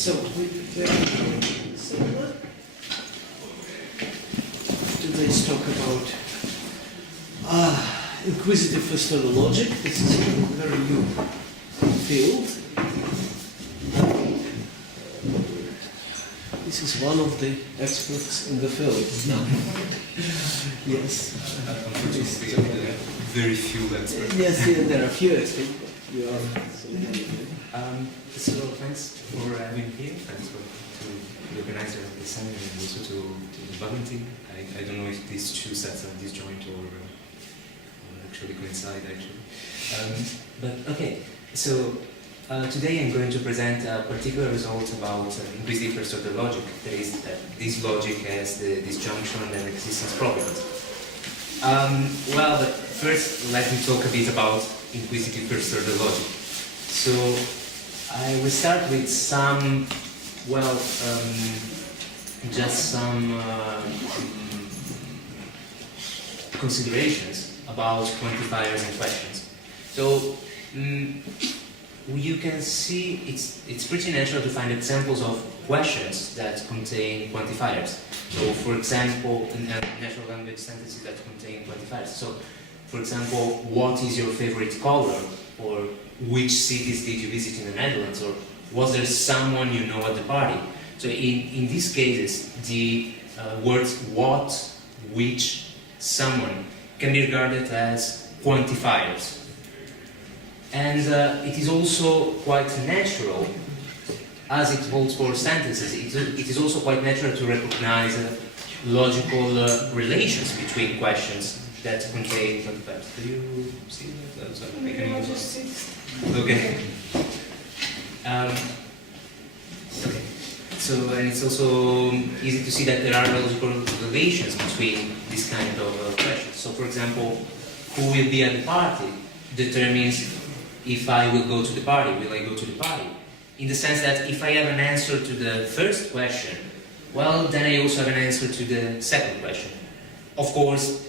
So, similar. Today's talk about inquisitive first-order logic. This is a very new field. This is one of the experts in the field now. Yes. Very few experts. Yes, yeah, there are few experts. You are. So thanks for having me here. Thanks to the organizer of the seminar and also to the volunteer. I don't know if these two sets are disjoint or actually coincide actually. But okay, so today I'm going to present a particular result about inquisitive first-order logic. That is, this logic has the disjunction and existence properties. Well, but first let me talk a bit about inquisitive first-order logic. So I will start with some, well, just some considerations about quantifiers and questions. So you can see it's pretty natural to find examples of questions that contain quantifiers. So, for example, in natural language sentences that contain quantifiers. So, for example, what is your favorite color? Or which cities did you visit in the Netherlands? Or was there someone you know at the party? So, in these cases, the words what, which, someone can be regarded as quantifiers. And it is also quite natural, as it holds for sentences, it is also quite natural to recognize logical relations between questions that contain quantifiers. Do you see that? So I just see. Okay. Okay. So, and it's also easy to see that there are logical relations between this kind of questions. So, for example, who will be at the party determines if I will go to the party. Will I go to the party? In the sense that if I have an answer to the first question, well, then I also have an answer to the second question. Of course,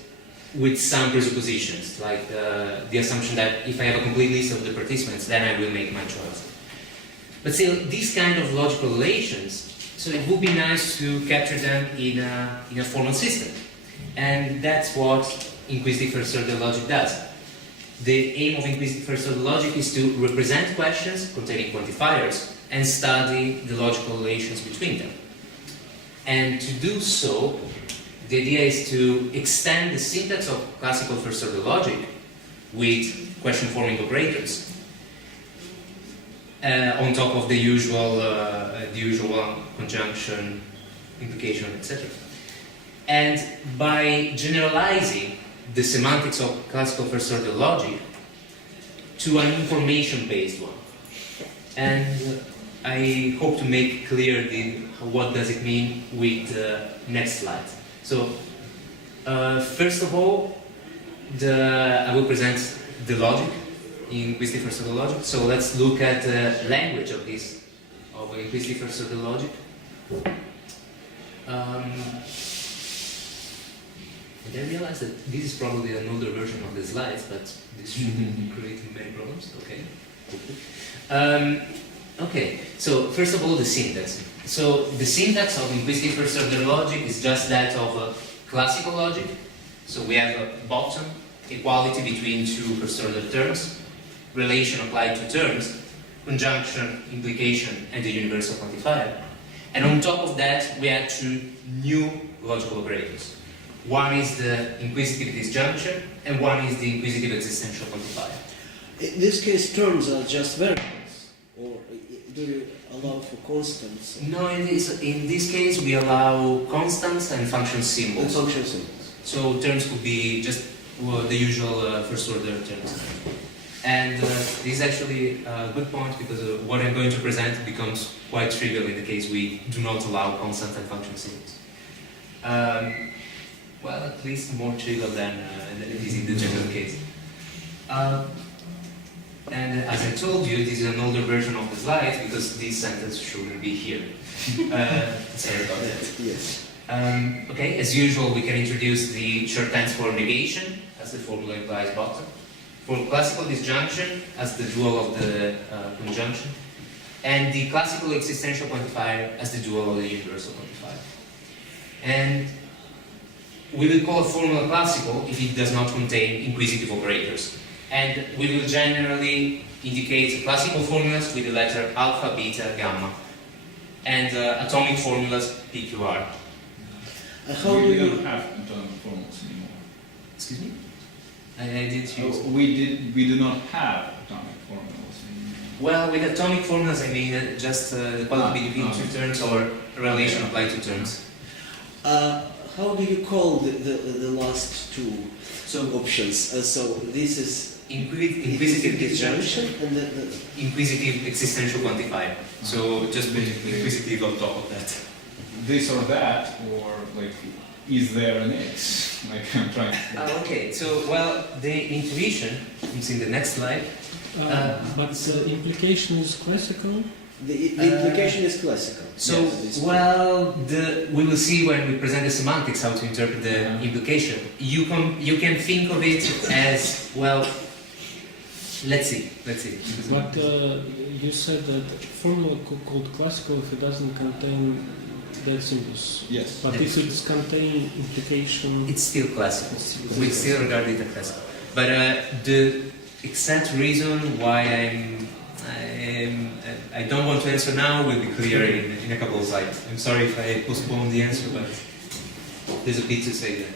with some presuppositions, like the assumption that if I have a complete list of the participants, then I will make my choice. But still, these kind of logical relations, so it would be nice to capture them in a formal system. And that's what inquisitive first-order logic does. The aim of inquisitive first-order logic is to represent questions containing quantifiers and study the logical relations between them. And to do so, the idea is to extend the syntax of classical first-order logic with question-forming operators on top of the usual conjunction, implication, etc. And by generalizing the semantics of classical first-order logic to an information-based one. And I hope to make clear what does it mean with the next slide. So, first of all, I will present the logic in inquisitive first-order logic. So let's look at the language of inquisitive first-order logic. And I realized that this is probably an older version of the slides, but this shouldn't be creating many problems. Okay. Okay. So first of all, the syntax. So the syntax of inquisitive first-order logic is just that of classical logic. So we have a bottom, equality between two first-order terms, relation applied to terms, conjunction, implication, and the universal quantifier. And on top of that, we add two new logical operators. One is the inquisitive disjunction, and one is the inquisitive existential quantifier. In this case, terms are just variables, or do you allow for constants? No, in this case, we allow constants and function symbols. And function symbols. So terms could be just the usual first-order terms. And this is actually a good point because what I'm going to present becomes quite trivial in the case we do not allow constant and function symbols. Well, at least more trivial than it is in the general case. And as I told you, this is an older version of the slide because this sentence shouldn't be here. Sorry about that. Yes. Okay, as usual, we can introduce the shorthands for negation, as the formula implies bottom. For classical disjunction, as the dual of the conjunction. and the classical existential quantifier as the dual of the universal quantifier. And we will call a formula classical if it does not contain inquisitive operators. And we will generally indicate classical formulas with the letter alpha, beta, gamma, and atomic formulas PQR. How do we you don't have atomic formulas anymore. Excuse me? I didn't use. We do not have atomic formulas anymore. Well, with atomic formulas, I mean just the quality between two terms or a relation applied to terms. how do you call the last two options? So this is Inquisitive disjunction, and inquisitive existential quantifier. So just put inquisitive on top of that. This or that, or like, is there an X? Like, I'm trying to... Okay, so, well, the intuition is in the next slide. But the implication is classical? the implication is classical. So, Yes, well, we will see when we present the semantics how to interpret the implication. You can think of it as, well, let's see. But you said that formula called classical if it doesn't contain that symbols. Yes. But if it's contain implication... It's still classical. We still regard it as classical. But the exact reason why I don't want to answer now will be clear in a couple of slides. I'm sorry if I postpone the answer, but there's a bit to say there.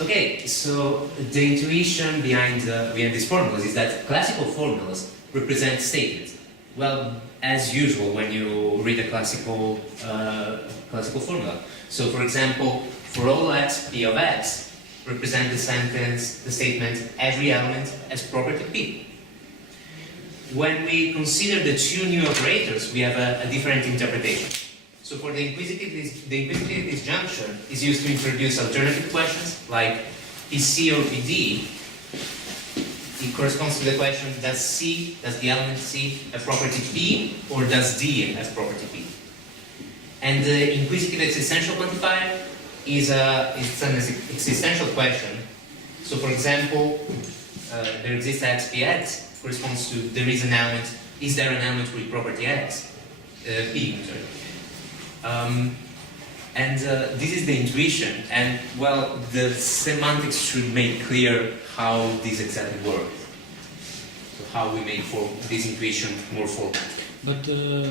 Okay, so the intuition behind these formulas is that classical formulas represent statements. Well, as usual when you read a classical formula. So, for example, for all x, p of x represent the statement every element has property p. When we consider the two new operators, we have a different interpretation. So for the inquisitive disjunction is used to introduce alternative questions like is C or PD? It corresponds to the question, does the element C have property P, or does D have property P? And the inquisitive existential quantifier is an existential question. So for example, there exists x px, corresponds to there is an element, is there an element with property x? P, sorry. This is the intuition, and well, the semantics should make clear how this exactly works. So how we make this intuition more formal. But the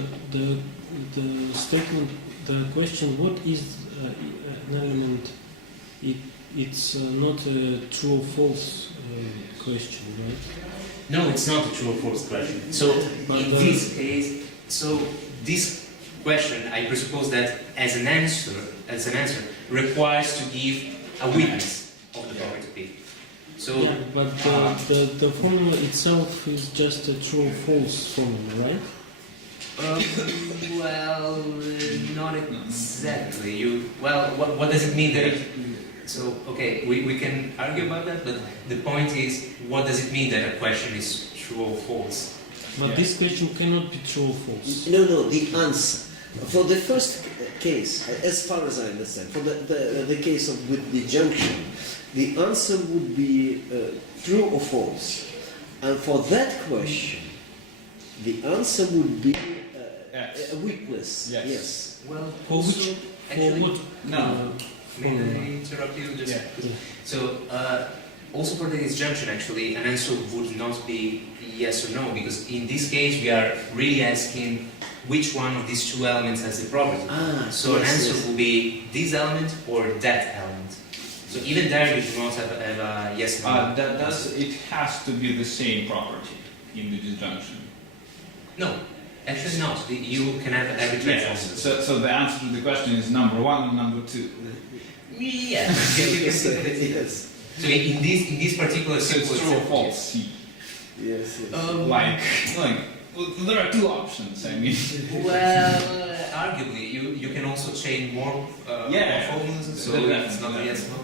statement, the question, what is an element? It's not a true or false question, right? No, it's not a true or false question. So in this case, this question, I presuppose that as an answer requires to give a witness of the property P. So yeah, but the formula itself is just a true or false formula, right? Well, not exactly. What does it mean that? So, okay, we can argue about that, but the point is, what does it mean that a question is true or false? But this question cannot be true or false. No, the answer. For the first case, as far as I understand, for the case with the junction, the answer would be true or false. And for that question, the answer would be a witness. Yes. Well, For which? actually, For what? No. May I interrupt you? Just So, also for the disjunction, actually, an answer would not be yes or no, because in this case we are really asking which one of these two elements has the property. So an answer will be this element or that element. So even there you do not have a yes or no. It has to be the same property in the disjunction. No, actually not. You can have arbitrary formulas. So the answer to the question is number one and number two. Yeah. Yes. So in this particular So simple it's true or example, false. Yes. Like, well, there are two options. I mean, well, arguably, you can also chain more formulas, so it's not a yes no.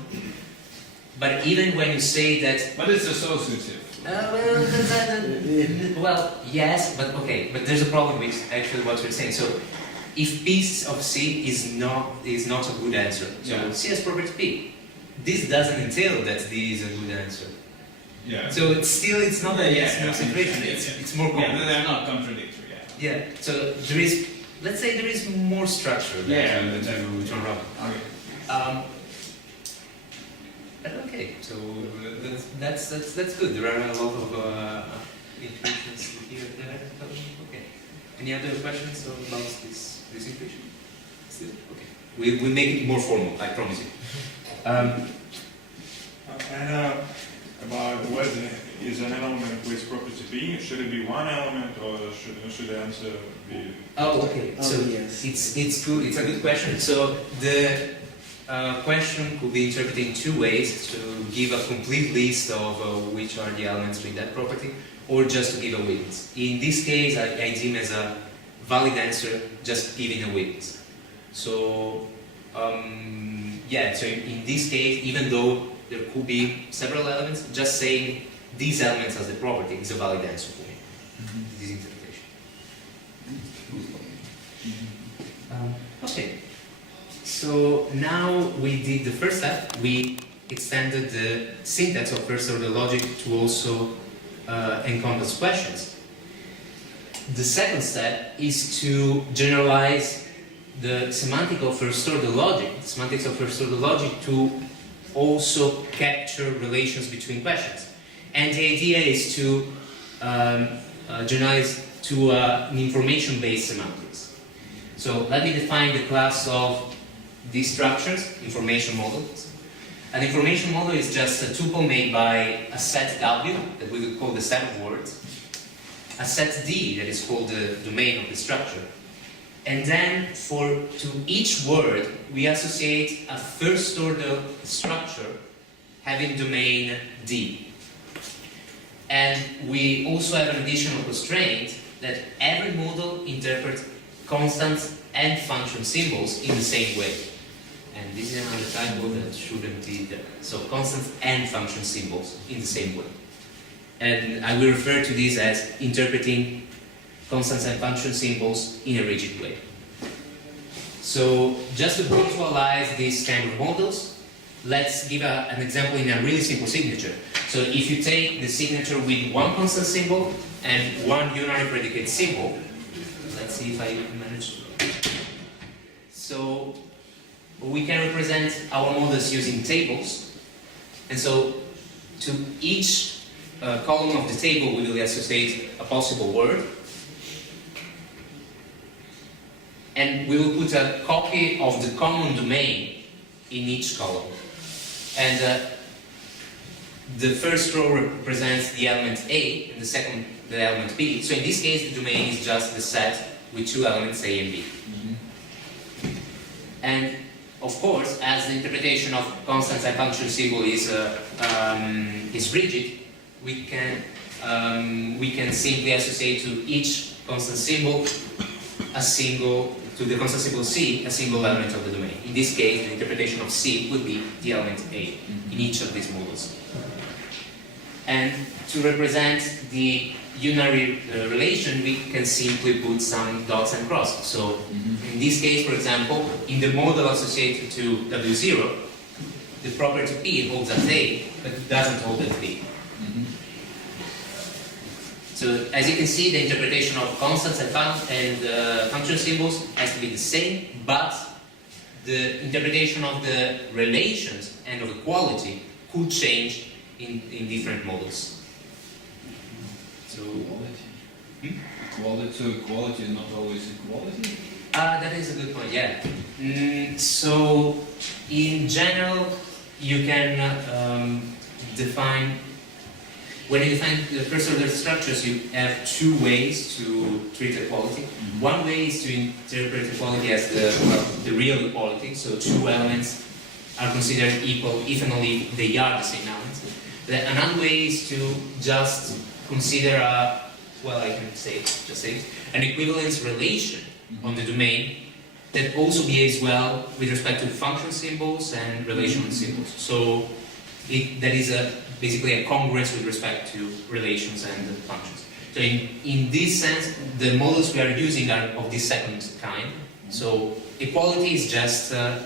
But even when you say that, but it's associative. well, yes, but okay, but there's a problem with actually what we're saying. So, if P of C is not a good answer, so C has property P, this doesn't entail that D is a good answer. Yeah. So it's not a yes no situation. It's more complex. Yeah, they're not contradictory. Yeah. Yeah, so there is, let's say there is more structure there. Yeah, the general. Okay. But okay, so that's good. There are a lot of intuitions here. Okay. Any other questions about this intuition? Still? Okay. We make it more formal, I promise you. And about what is an element with property B? Should it be one element, or should the answer be? Oh, okay. So yes. it's good. It's a good question. So the question could be interpreted in two ways: to give a complete list of which are the elements with that property, or just to give a witness. In this case, I deem as a valid answer just giving a witness. So yeah. So in this case, even though there could be several elements, just saying these elements as the property is a valid answer for me. This interpretation. Okay. So now we did the first step. We extended the syntax of first-order logic to also encompass questions. The second step is to generalize the semantic of first-order logic, the semantics of first-order logic, to also capture relations between questions. And the idea is to generalize to an information-based semantics. So let me define the class of these structures, information models. An information model is just a tuple made by a set W, that we would call the set of words, a set D, that is called the domain of the structure, and then to each word we associate a first order structure having domain D. And we also have an additional constraint that every model interprets constants and function symbols in the same way. And this is another typo that shouldn't be there. So constants and function symbols in the same way. And I will refer to this as interpreting constants and function symbols in a rigid way. So just to visualize these kind of models, let's give an example in a really simple signature. So if you take the signature with one constant symbol and one unary predicate symbol, let's see if I manage to. So we can represent our models using tables. And so to each column of the table we will associate a possible word. And we will put a copy of the common domain in each column. And the first row represents the element A, and the second the element B. So in this case, the domain is just the set with two elements A and B. And of course, as the interpretation of constants and function symbol is rigid, we can simply associate to each constant symbol to the constant symbol C, a single element of the domain. In this case, the interpretation of C would be the element A in each of these models. And to represent the unary relation, we can simply put some dots and crosses. So in this case, for example, in the model associated to W0, the property P holds at A, but it doesn't hold at B. So as you can see, the interpretation of constants and function symbols has to be the same, but the interpretation of the relations and of equality could change in different models. So equality is not always equality? That is a good point, yeah. So in general, you can define. When you define the first order structures, you have two ways to treat equality. One way is to interpret equality as the real equality, so two elements are considered equal if and only if they are the same elements. Another way is to just consider an equivalence relation on the domain that also behaves well with respect to function symbols and relational symbols. So that is basically a congruence with respect to relations and functions. So in this sense, the models we are using are of this second kind. So equality is just an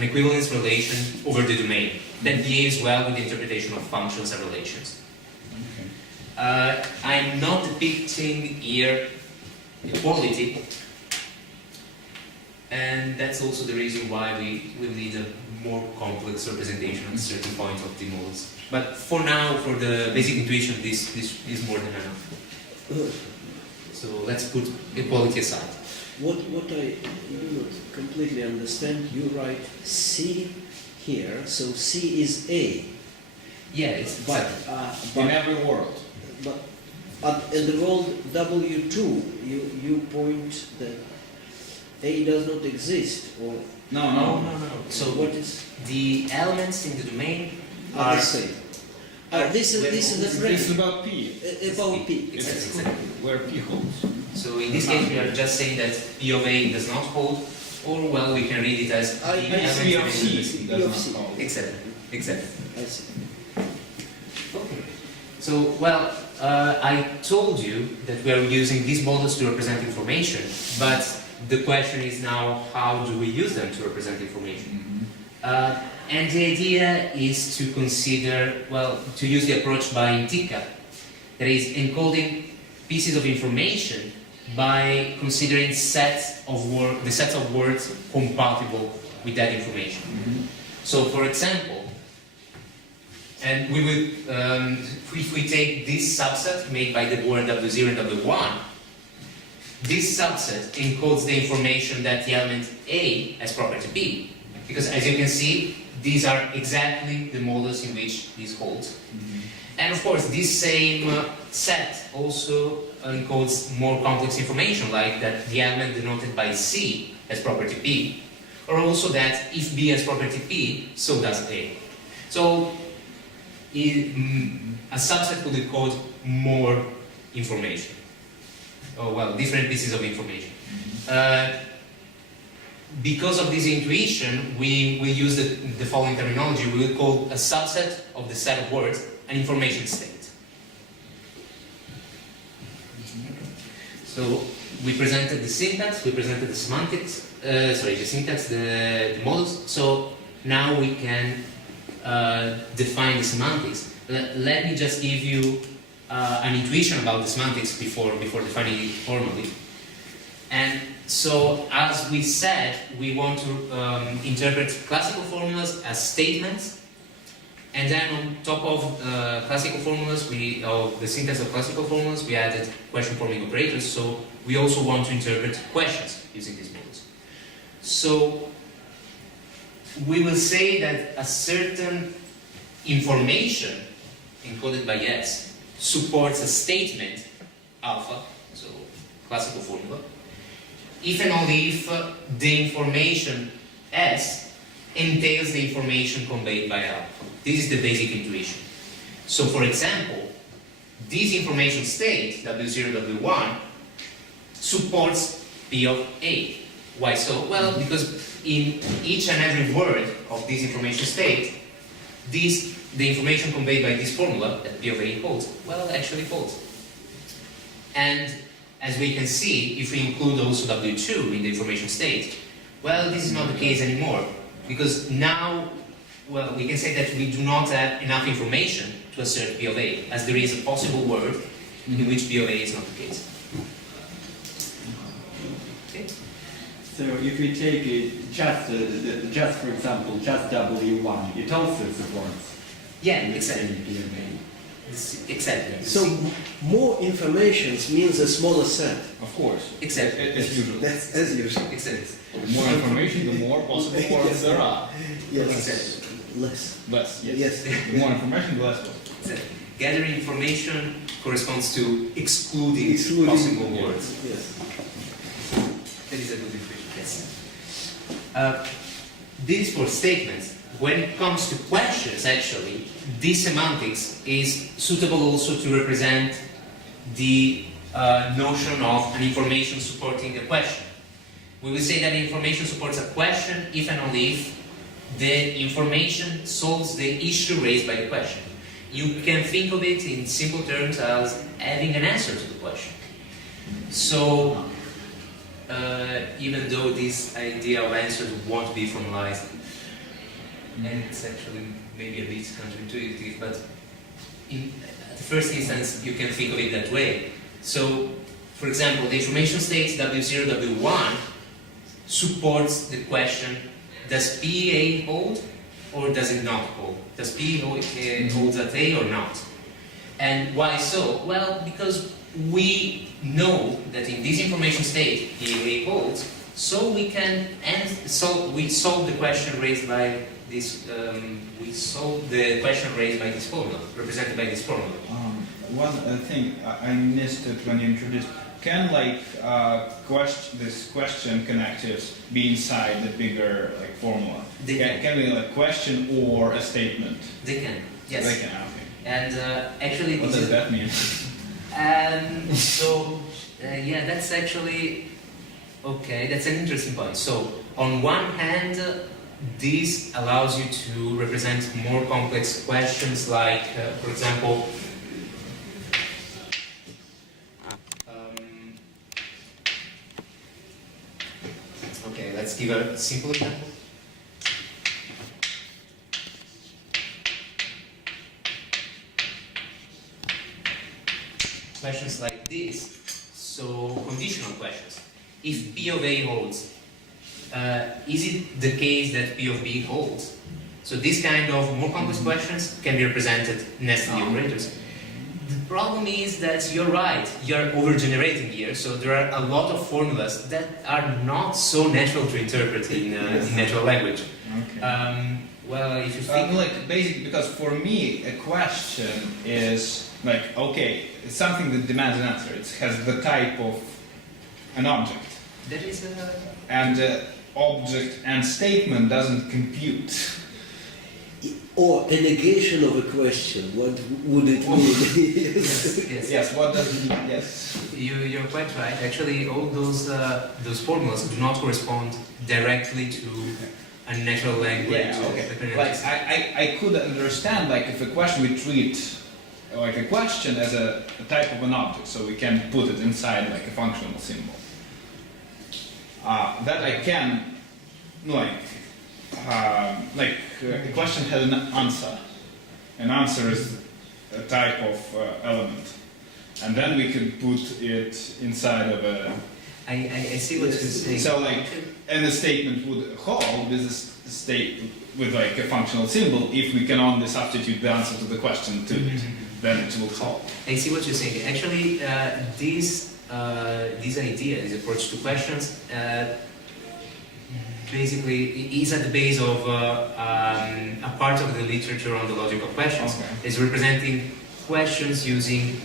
equivalence relation over the domain that behaves well with the interpretation of functions and relations. I'm not depicting here equality. And that's also the reason why we will need a more complex representation at a certain point of the models. But for now, for the basic intuition, this is more than enough. So let's put equality aside. What I do not completely understand, you write C here, so C is A. Yeah, it's But, In every world. in the world W2, you point that A does not exist, or No. So what is the elements in the domain are are the same? This is the This is phrase about P, about P. Exactly. where P holds. So in this case, we are just saying that P of A does not hold, or well, we can read it as I the see. P of element. C P does of not C. hold. Exactly. I see. Okay. So, well, I told you that we are using these models to represent information, but the question is now, how do we use them to represent information? And the idea is to consider, well, to use the approach by Intica, that is encoding pieces of information by considering the sets of words compatible with that information. So, for example, and we will, if we take this subset made by the word W0 and W1, this subset encodes the information that the element A has property B. Because as you can see, these are exactly the models in which this holds. And of course, this same set also encodes more complex information, like that the element denoted by C has property P, or also that if B has property P, so does A. So a subset could encode more information. Oh, well, different pieces of information. Because of this intuition, we will use the following terminology. We will call a subset of the set of words an information state. So we presented the syntax, we presented the semantics, the syntax, the models. So now we can define the semantics. Let me just give you an intuition about the semantics before defining it formally. And so, as we said, we want to interpret classical formulas as statements, and then on top of classical formulas, of the syntax of classical formulas, we added question-forming operators. So we also want to interpret questions using these models. So we will say that a certain information encoded by S supports a statement alpha, so classical formula, if and only if the information S entails the information conveyed by alpha. This is the basic intuition. So for example, this information state, W0, W1, supports P of A. Why so? Well, because in each and every word of this information state, the information conveyed by this formula, that P of A holds, well, actually holds. And as we can see, if we include also W2 in the information state, well, this is not the case anymore. Because now, well, we can say that we do not have enough information to assert P of A, as there is a possible word in which P of A is not the case. Okay. So if we take it just for example, just W1, it also supports. Yeah, exactly. P of A. Exactly. So more information means a smaller set. Of course. Exactly. As usual. That's as usual. Exactly. The more information, the more possible words there are. Yes. Exactly. Less. Less, yes. Yes. The more information, the less possible. Exactly. Gathering information corresponds to excluding possible words. Yes. That is a good definition, yes. This is for statements. When it comes to questions, actually, this semantics is suitable also to represent the notion of an information supporting a question. We will say that information supports a question if and only if the information solves the issue raised by the question. You can think of it in simple terms as having an answer to the question. So, even though this idea of answers won't be formalized, and it's actually maybe a bit counterintuitive, but at the first instance you can think of it that way. So For example, the information state W0, W1 supports the question, does PA hold or does it not hold? Does P hold at A or not? And why so? Well, because we know that in this information state A holds, so we can we solve the question raised by this. We solve the question raised by this formula, represented by this formula. One thing I missed it when you introduced. Can this question connectives be inside the bigger formula? They can be a question or a statement? They can. Yes. They can. Okay. And actually, what does that mean? Yeah, that's actually okay. That's an interesting point. So on one hand, this allows you to represent more complex questions, like, for example. Okay, let's give a simple example. Questions like this, so conditional questions. If P of A holds, is it the case that P of B holds? So these kind of more complex questions can be represented nested operators. The problem is that you're right, you're over-generating here, so there are a lot of formulas that are not so natural to interpret in natural language. Okay. Well, if you think... basically, because for me, a question is okay, it's something that demands an answer. It has the type of an object. That is And object and statement doesn't compute. Or a negation of a question, what would it mean? Yes, what does it mean? Yes. You're quite right. Actually, all those formulas do not correspond directly to a natural language. Yeah, okay. I could understand if a question we treat a question as a type of an object, so we can put it inside a functional symbol. That I can a question has an answer. An answer is a type of element, and then we can put it inside of a. I see what you're saying. So and the statement would hold with a functional symbol if we can only substitute the answer to the question to it, then it will hold. I see what you're saying. Actually, this idea, this approach to questions, basically is at the base of a part of the literature on the logic of questions. Okay. Is representing questions using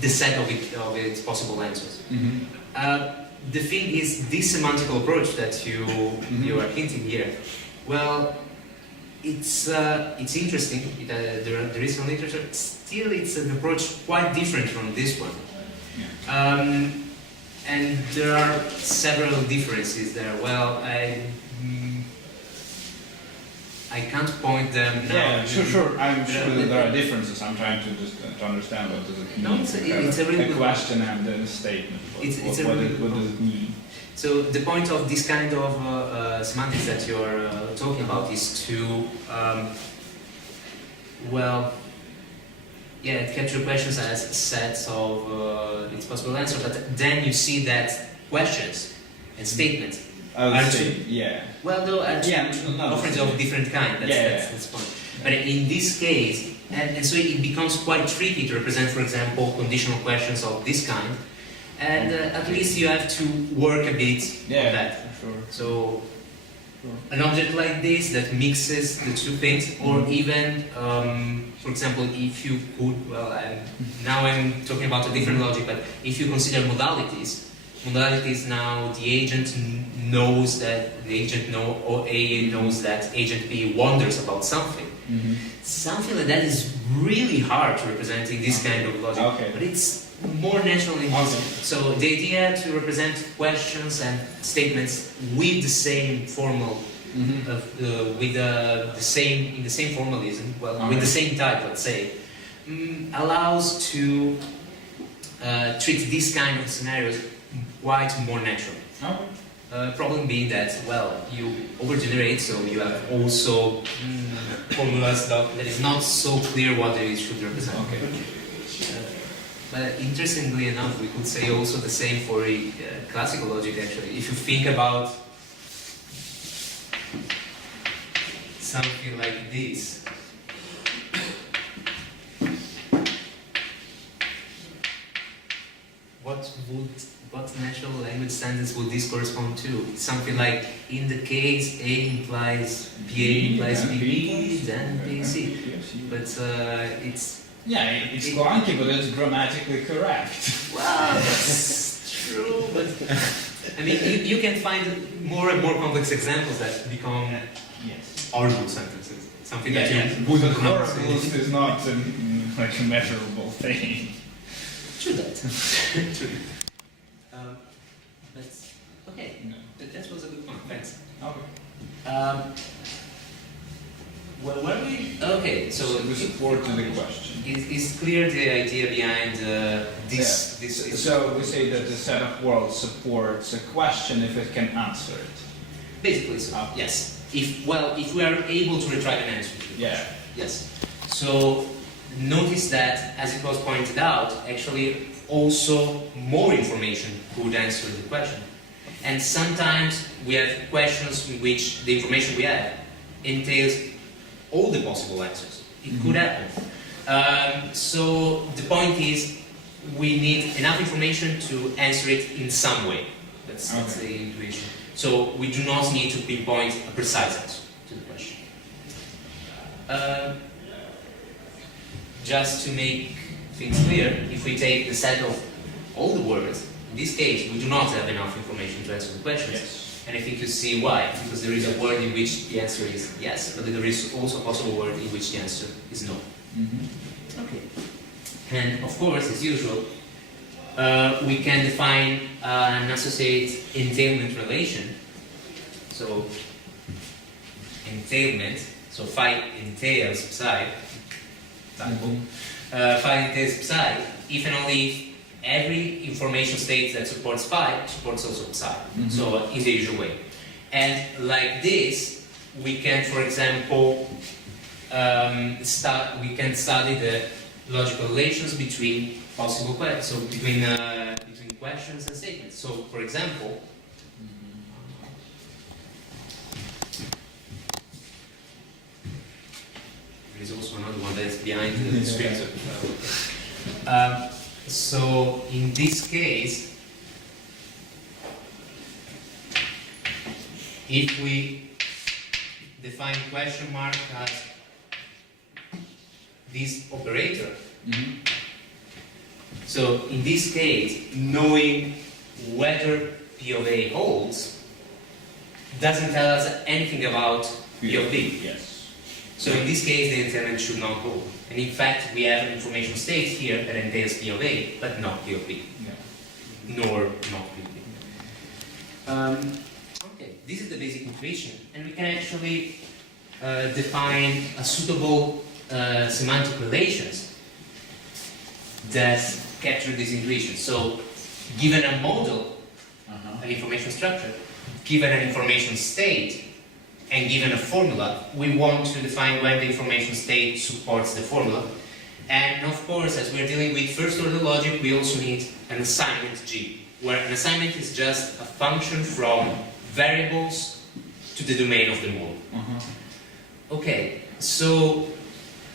the set of its possible answers. The thing is, this semantical approach that you are hinting here, well, it's interesting. There is some literature. Still, it's an approach quite different from this one. Yeah. And there are several differences there. Well, I can't point them now. Yeah, sure. I'm sure that there are differences. I'm trying to just to understand what does it mean. No, it's a really good question and then a statement. What does it mean? So the point of this kind of semantics that you're talking about is to, capture questions as sets of its possible answers, but then you see that questions and statements are offerings of different kind. That's the point. But in this case, and so it becomes quite tricky to represent, for example, conditional questions of this kind. And at least you have to work a bit on that. Sure. So an object like this that mixes the two things, or even, for example, if you could, now I'm talking about a different logic, but if you consider modalities now the agent knows that the agent or A knows that agent B wonders about something. Something like that is really hard to represent in this kind of logic, but it's more natural in this. So the idea to represent questions and statements with the same formal, with the same formalism, with the same type, let's say, allows to treat these kind of scenarios quite more natural. Problem being that, you overgenerate, so you have also formulas that is not so clear what they should represent. But interestingly enough, we could say also the same for classical logic actually. If you think about something like this, what natural language standards would this correspond to? Something like, in the case A implies B implies B, then BC. But it's... Yeah, it's clunky, but it's grammatically correct. Well, that's true, but... I mean, you can find more and more complex examples that become Yes. horrible sentences. Something Yeah, that yeah. you wouldn't But pronounce. horrible is not like a measurable thing. True that. True. But okay, No. that was a good one. Thanks. Okay. Well, where we? Okay, so the support to the question. It's clear the idea behind this. Yeah. This. So we say that the set of worlds supports a question if it can answer it. Basically, so. Yes. If we are able to retrieve an answer. To the Yeah. question. Yes. So notice that, as it was pointed out, actually also more information could answer the question. And sometimes we have questions in which the information we have entails all the possible answers. It could happen. So the point is, we need enough information to answer it in some way. That's the intuition. So we do not need to pinpoint a precise answer to the question. Just to make things clear, if we take the set of all the words, in this case we do not have enough information to answer the questions. Yes. And I think you see why. Because there is a word in which the answer is yes, but there is also a possible word in which the answer is no. Okay. And of course, as usual, we can define an associate entailment relation. So, entailment, so phi entails psi, phi entails psi, if and only if every information state that supports phi supports also psi. So, in the usual way. And like this, we can, for example, we can study the logical relations between possible questions, so between questions and statements. So, for example, there is also another one that is behind the screen. So, in this case, if we define question mark as this operator, so in this case, knowing whether P of A holds doesn't tell us anything about P of B. Yes. So in this case, the entailment should not hold. And in fact, we have an information state here that entails P of A, but not P of B. Yeah. Nor not P of B. Okay, this is the basic intuition. And we can actually define a suitable semantic relations that capture this intuition. So, given a model, an information structure, given an information state, and given a formula, we want to define when the information state supports the formula. And of course, as we're dealing with first order logic, we also need an assignment G, where an assignment is just a function from variables to the domain of the model. Okay, so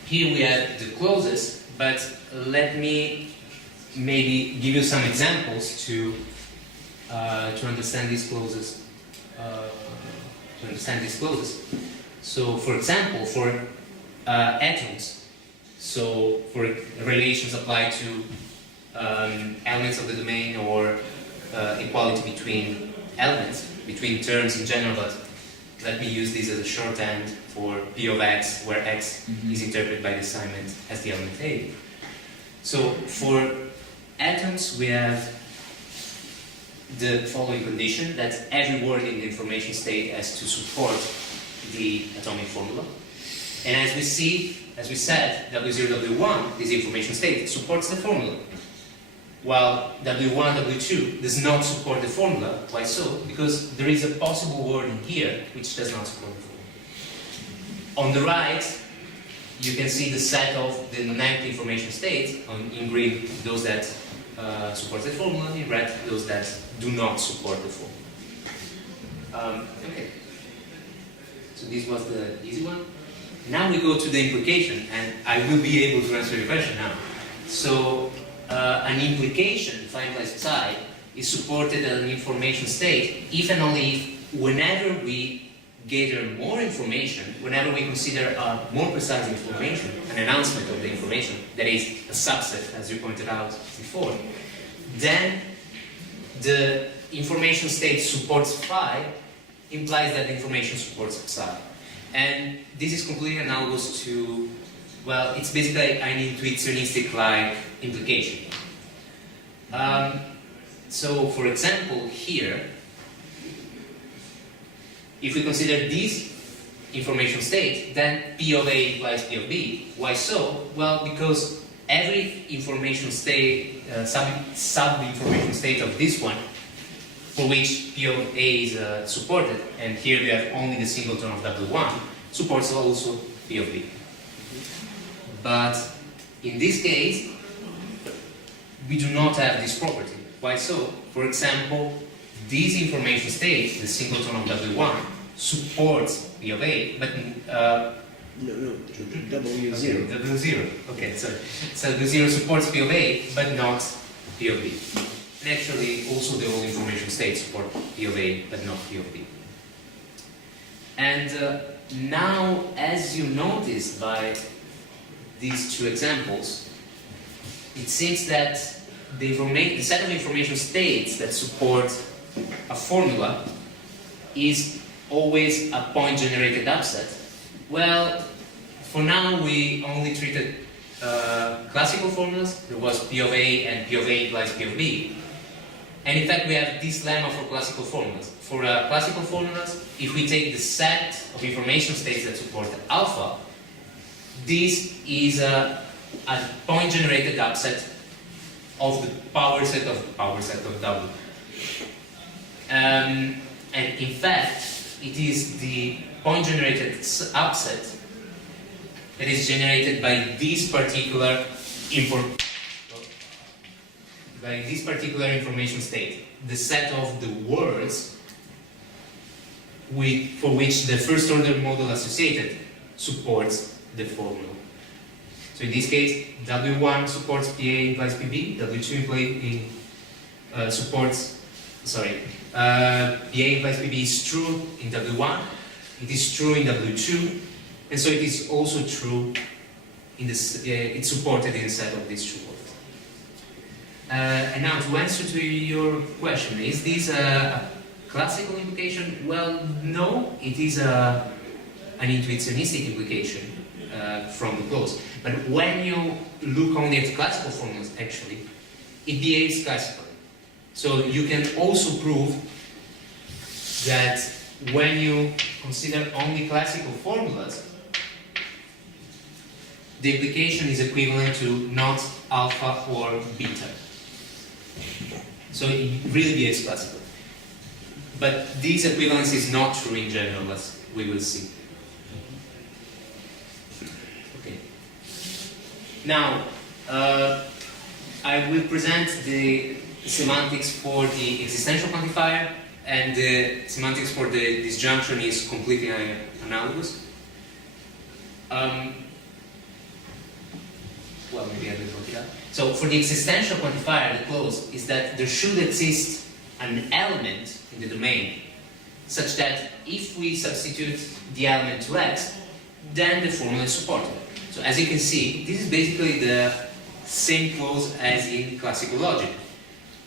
here we have the clauses, but let me maybe give you some examples to understand these clauses. So, for example, for atoms, so for relations applied to elements of the domain or equality between elements, between terms in general, but let me use this as a shorthand for P of X, where X is interpreted by the assignment as the element A. So for atoms, we have the following condition, that every word in the information state has to support the atomic formula. And as we see, as we said, W0, W1, this information state, supports the formula. While W1, W2 does not support the formula. Why so? Because there is a possible word in here which does not support the formula. On the right, you can see the set of the non-empty information states, in green those that support the formula, in red those that do not support the formula. Okay, so this was the easy one. Now we go to the implication, and I will be able to answer your question now. So an implication defined by psi is supported as an information state if and only if whenever we gather more information, whenever we consider more precise information, an announcement of the information, that is a subset, as you pointed out before, then the information state supports phi implies that the information supports psi. And this is completely analogous to, well, it's basically an intuitionistic-like implication. So, for example, here, if we consider this information state, then P of A implies P of B. Why so? Well, because every information state, sub-information state of this one, for which P of A is supported, and here we have only the singleton of W1, supports also P of B. But in this case, we do not have this property. Why so? For example, this information state, the singleton of W1, supports P of A, but No, W0. W0. Okay, so W0 supports P of A, but not P of B. And actually, also the whole information state support P of A, but not P of B. And now, as you notice by these two examples, it seems that the set of information states that support a formula is always a point-generated upset. Well, for now we only treated classical formulas. There was P of A and P of A implies P of B. And in fact we have this lemma for classical formulas. For classical formulas, if we take the set of information states that support alpha, this is a point-generated upset of the power set of W. And in fact, it is the point-generated upset that is generated by this particular information state, the set of the words for which the first-order model associated supports the formula. So in this case, W1 supports PA implies PB, W2 supports, PA implies PB is true in W1, it is true in W2, and so it is also true in this, it's supported in the set of these two words. And now to answer to your question, is this a classical implication? Well, no, it is an intuitionistic implication from the clause. But when you look only at classical formulas, actually, it behaves classically. So you can also prove that when you consider only classical formulas, the implication is equivalent to not alpha or beta. So it really behaves classically. But this equivalence is not true in general, as we will see. Okay. Now, I will present the semantics for the existential quantifier, and the semantics for the disjunction is completely analogous. Well, maybe I will look it up. So for the existential quantifier, the clause is that there should exist an element in the domain such that if we substitute the element to X, then the formula is supported. So as you can see, this is basically the same clause as in classical logic.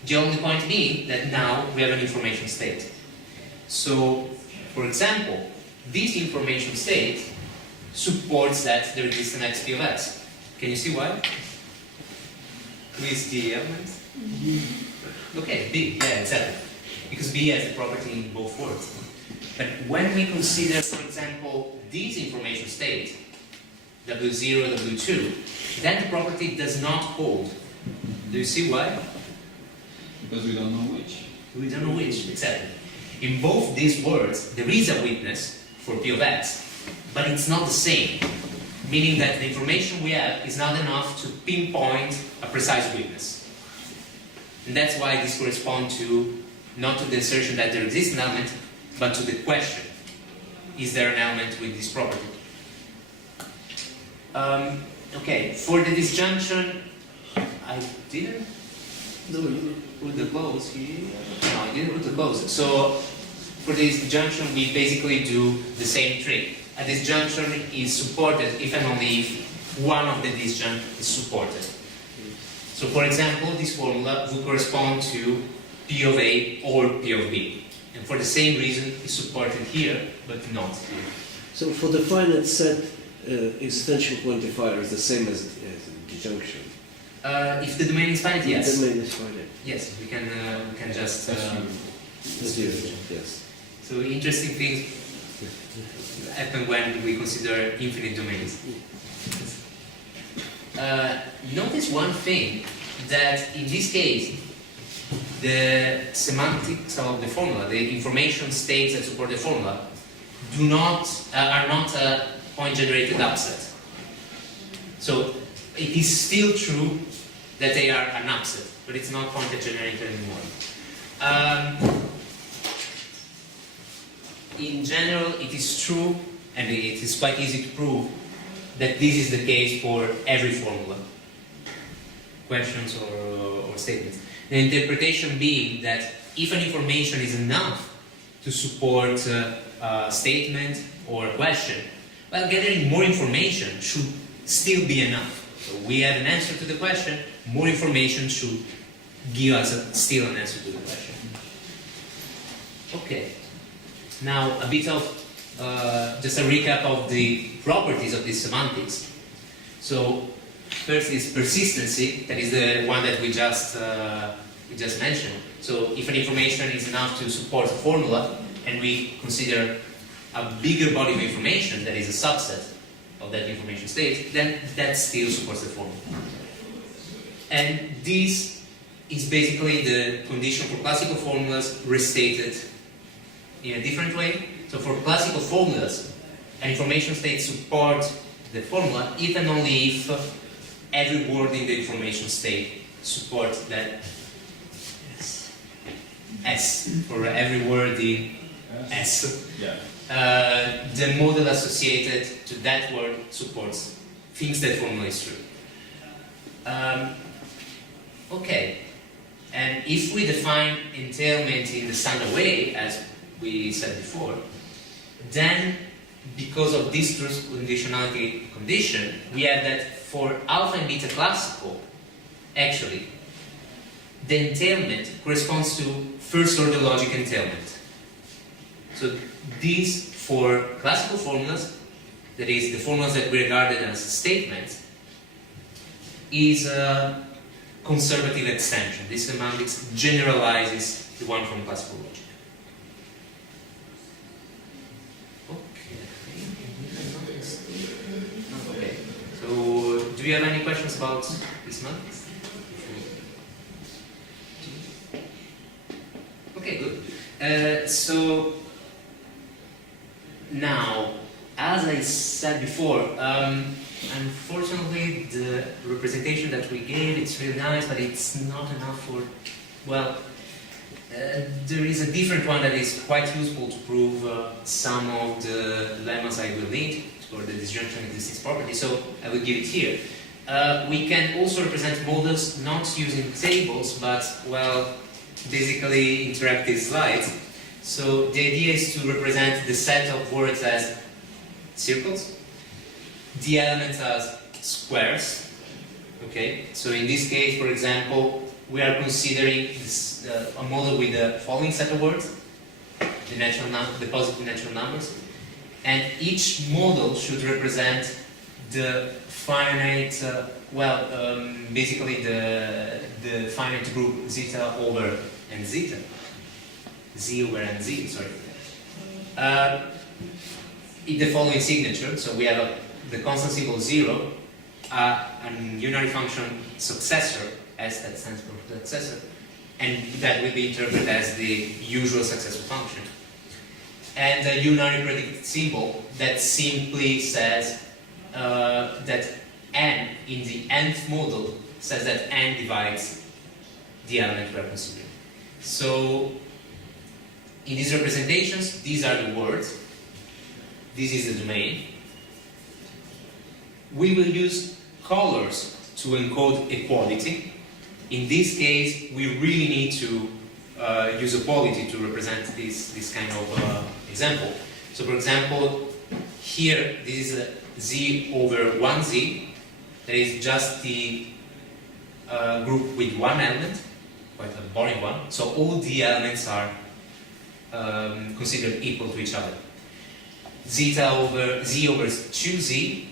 The only point being that now we have an information state. So, for example, this information state supports that there exists an XP of X. Can you see why? Who is the element? Okay, B, yeah, exactly. Because B has the property in both words. But when we consider, for example, this information state, W0, W2, then the property does not hold. Do you see why? Because we don't know which. We don't know which, exactly. In both these words, there is a witness for P of X, but it's not the same. meaning that the information we have is not enough to pinpoint a precise witness. And that's why this corresponds to, not to the assertion that there exists an element, but to the question, is there an element with this property? Okay, for the disjunction, I didn't put the close here. No, I didn't put the close. So for this disjunction, we basically do the same trick. A disjunction is supported if and only if one of the disjunct is supported. So for example, this formula would correspond to P of A or P of B. And for the same reason, it's supported here, but not here. So for the finite set, existential quantifier is the same as disjunction. If the domain is finite, yes. The domain is finite. Yes, we can just Assume, yes. So interesting things happen when we consider infinite domains. Notice one thing, that in this case, the semantics of the formula, the information states that support the formula, are not a point-generated upset. So it is still true that they are an upset, but it's not point-generated anymore. In general, it is true, and it is quite easy to prove, that this is the case for every formula, questions or statements. The interpretation being that if an information is enough to support a statement or a question, well, gathering more information should still be enough. So we have an answer to the question, more information should give us still an answer to the question. Okay, now a bit of just a recap of the properties of these semantics. So first is persistency, that is the one that we just mentioned. So if an information is enough to support a formula, and we consider a bigger body of information that is a subset of that information state, then that still supports the formula. And this is basically the condition for classical formulas restated in a different way. So for classical formulas, an information state supports the formula if and only if every word in the information state supports that S. For every word in S. Yeah. The model associated to that word supports, thinks that formula is true. Okay, and if we define entailment in the standard way, as we said before, then because of this truth conditionality condition, we have that for alpha and beta classical, actually, the entailment corresponds to first order logic entailment. So these for classical formulas, that is the formulas that we regarded as statements, is a conservative extension. This semantics generalizes the one from classical logic. Okay. So do you have any questions about this semantics? Okay, good. So now, as I said before, unfortunately the representation that we gave, it's really nice, but it's not enough for, well, there is a different one that is quite useful to prove some of the lemmas I will need for the disjunction existence property, so I will give it here. We can also represent models not using tables, but, well, basically interactive slides. So the idea is to represent the set of words as circles, the elements as squares. Okay, so in this case, for example, we are considering this, a model with the following set of words, the positive natural numbers, and each model should represent the finite, basically the finite group zeta over n zeta. Z over n z, sorry. In the following signature, so we have the constant symbol 0, a unary function successor, S that stands for successor, and that will be interpreted as the usual successor function. And a unary predicate symbol that simply says that n in the nth model says that n divides the element we are considering. So in these representations, these are the words. This is the domain. We will use colors to encode equality. In this case, we really need to use equality to represent this kind of example. So for example, here this is a z over 1z. That is just the group with one element, quite a boring one. So all the elements are considered equal to each other. Z over 2z,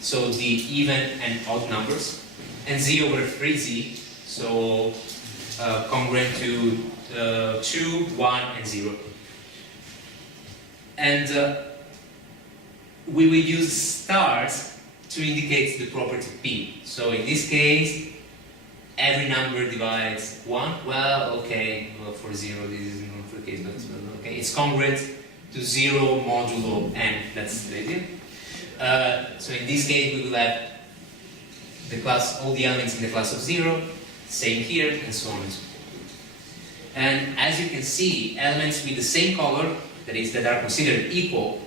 so the even and odd numbers, and z over 3z, so congruent to 2, 1, and 0. And we will use stars to indicate the property P. So in this case, every number divides 1. Well, okay, well, for 0 this is not the case, but okay, it's congruent to 0 modulo n. That's the idea. So in this case, we will have the class, all the elements in the class of 0, same here, and so on and so forth. And as you can see, elements with the same color, that is, that are considered equal,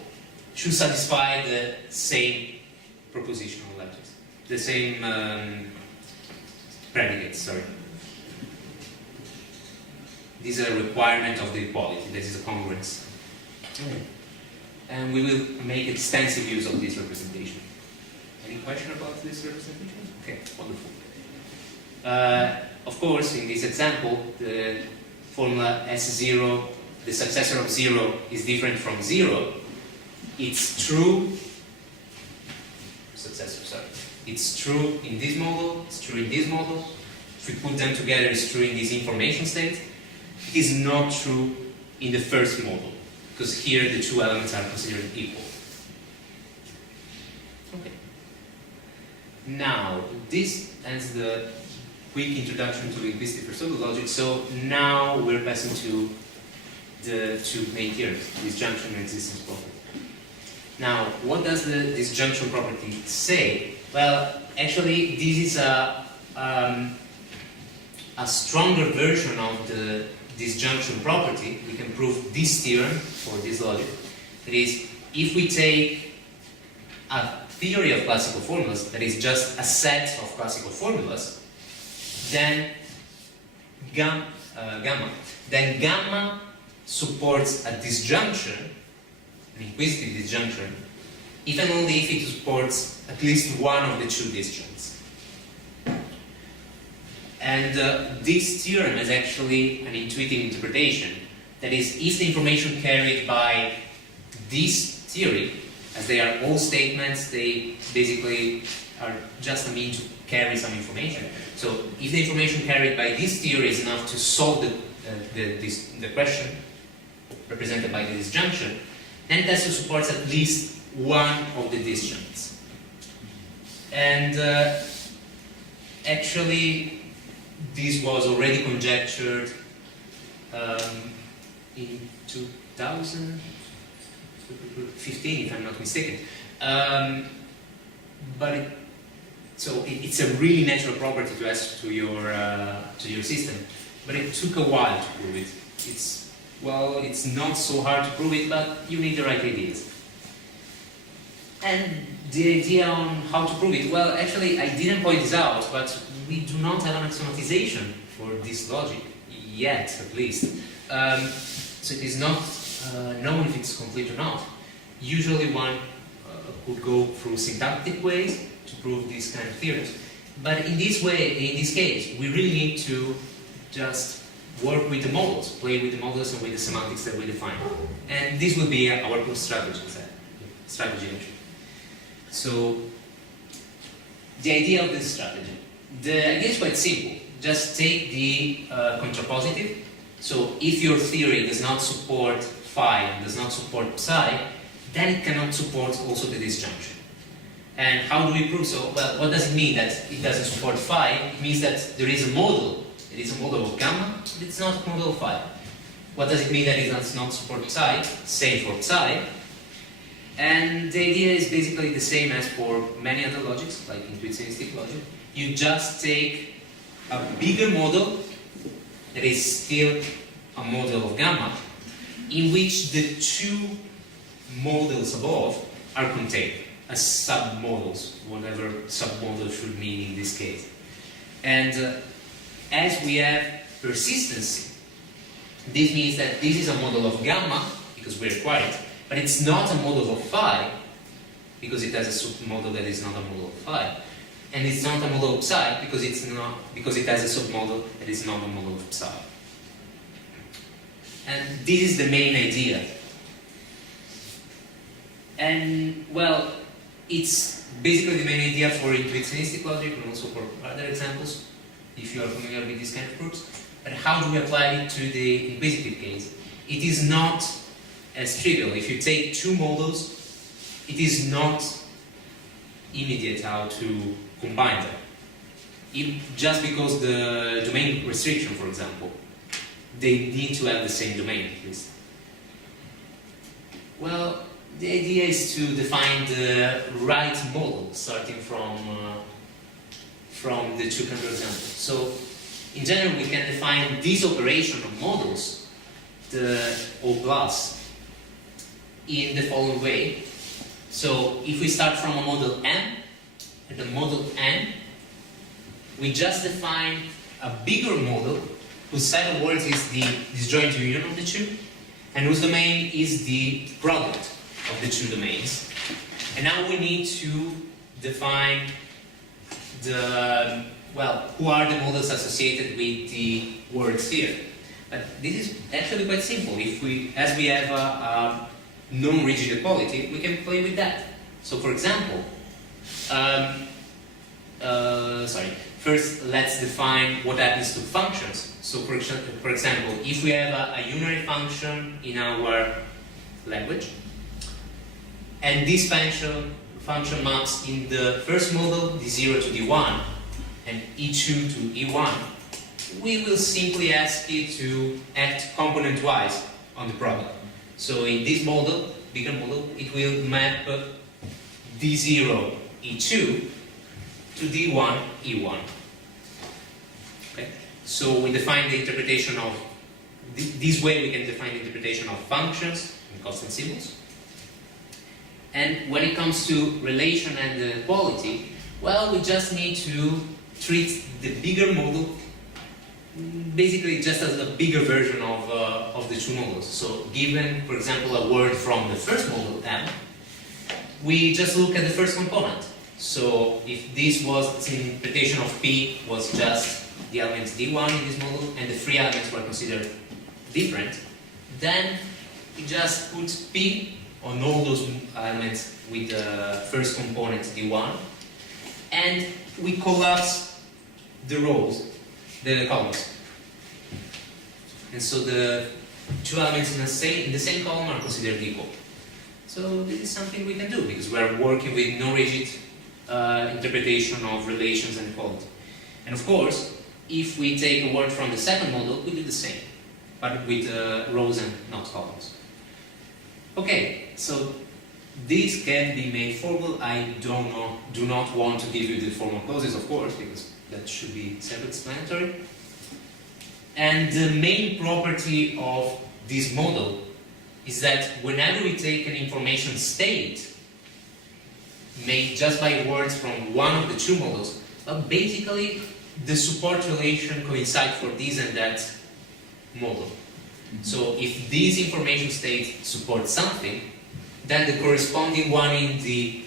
should satisfy the same propositional letters, the same predicates, sorry. This is a requirement of the equality, this is a congruence. And we will make extensive use of this representation. Any question about this representation? Okay, wonderful. Of course, in this example, the formula S0, the successor of 0, is different from 0. It's true, successor, sorry. It's true in this model, it's true in this model. If we put them together, it's true in this information state. It is not true in the first model, because here the two elements are considered equal. Okay. Now, this ends the quick introduction to Inquisitive Aristotle logic. So now we're passing to the two main theorems, disjunction and existence property. Now, what does the disjunction property say? Well, actually, this is a stronger version of the disjunction property. We can prove this theorem for this logic. That is, if we take a theory of classical formulas, that is just a set of classical formulas, then gamma supports a disjunction, an inquisitive disjunction, if and only if it supports at least one of the two disjuncts. And this theorem is actually an intuitive interpretation. That is, if the information carried by this theory, as they are all statements, they basically are just a means to carry some information. So if the information carried by this theory is enough to solve the question represented by the disjunction, then it has to support at least one of the disjuncts. And actually, this was already conjectured in 2015, if I'm not mistaken. It's a really natural property to add to your system, but it took a while to prove it. It's not so hard to prove it, but you need the right ideas. And the idea on how to prove it, well, actually, I didn't point this out, but we do not have an axiomatization for this logic, yet, at least. So it is not known if it's complete or not. Usually one could go through syntactic ways to prove these kind of theorems. But in this case, we really need to just work with the models, play with the models and with the semantics that we define. And this will be our core strategy actually. So, the idea of this strategy. The idea is quite simple. Just take the contrapositive. So, if your theory does not support phi and does not support psi, then it cannot support also the disjunction. And how do we prove so? Well, what does it mean that it doesn't support phi? It means that there is a model. It is a model of gamma, but it's not a model of phi. What does it mean that it does not support psi? Same for psi. And the idea is basically the same as for many other logics, like intuitionistic logic. You just take a bigger model that is still a model of gamma, in which the two models above are contained as submodels, whatever submodel should mean in this case. And as we have persistency, this means that this is a model of gamma, because we require it, but it's not a model of phi, because it has a submodel that is not a model of phi. And it's not a model of psi, because it has a submodel that is not a model of psi. And this is the main idea. And, well, it's basically the main idea for intuitionistic logic and also for other examples, if you are familiar with these kind of proofs. But how do we apply it to the inquisitive case? It is not as trivial. If you take two models, it is not immediate how to combine them. Just because the domain restriction, for example, they need to have the same domain at least. Well, the idea is to define the right model starting from the two counterexamples. So, in general, we can define this operation of models, the O plus, in the following way. So, if we start from a model M, and the model N, we just define a bigger model whose set of words is the disjoint union of the two, and whose domain is the product of the two domains. And now we need to define who are the models associated with the words here. But this is actually quite simple. As we have a non-rigid equality, we can play with that. So for example, first let's define what happens to functions. So for example, if we have a unary function in our language, and this function maps in the first model d0 to d1 and e2 to e1, we will simply ask it to act component-wise on the product. So in this model, bigger model, it will map d0 e2 to d1 e1. Okay? So we define the interpretation of this way. We can define the interpretation of functions and constant symbols. And when it comes to relation and quality, well, we just need to treat the bigger model basically just as a bigger version of the two models. So given, for example, a word from the first model, M, we just look at the first component. So if this interpretation of P was just the elements D1 in this model, and the three elements were considered different, then we just put P on all those elements with the first component D1, and we collapse the rows, the columns. And so the two elements in the same column are considered equal. So this is something we can do because we are working with non-rigid interpretation of relations and equality. And of course, if we take a word from the second model, we do the same, but with rows and not columns. Okay, so this can be made formal. I do not want to give you the formal clauses, of course, because that should be self-explanatory. And the main property of this model is that whenever we take an information state made just by words from one of the two models, basically the support relation coincides for this and that model. So if this information state supports something, then the corresponding one in the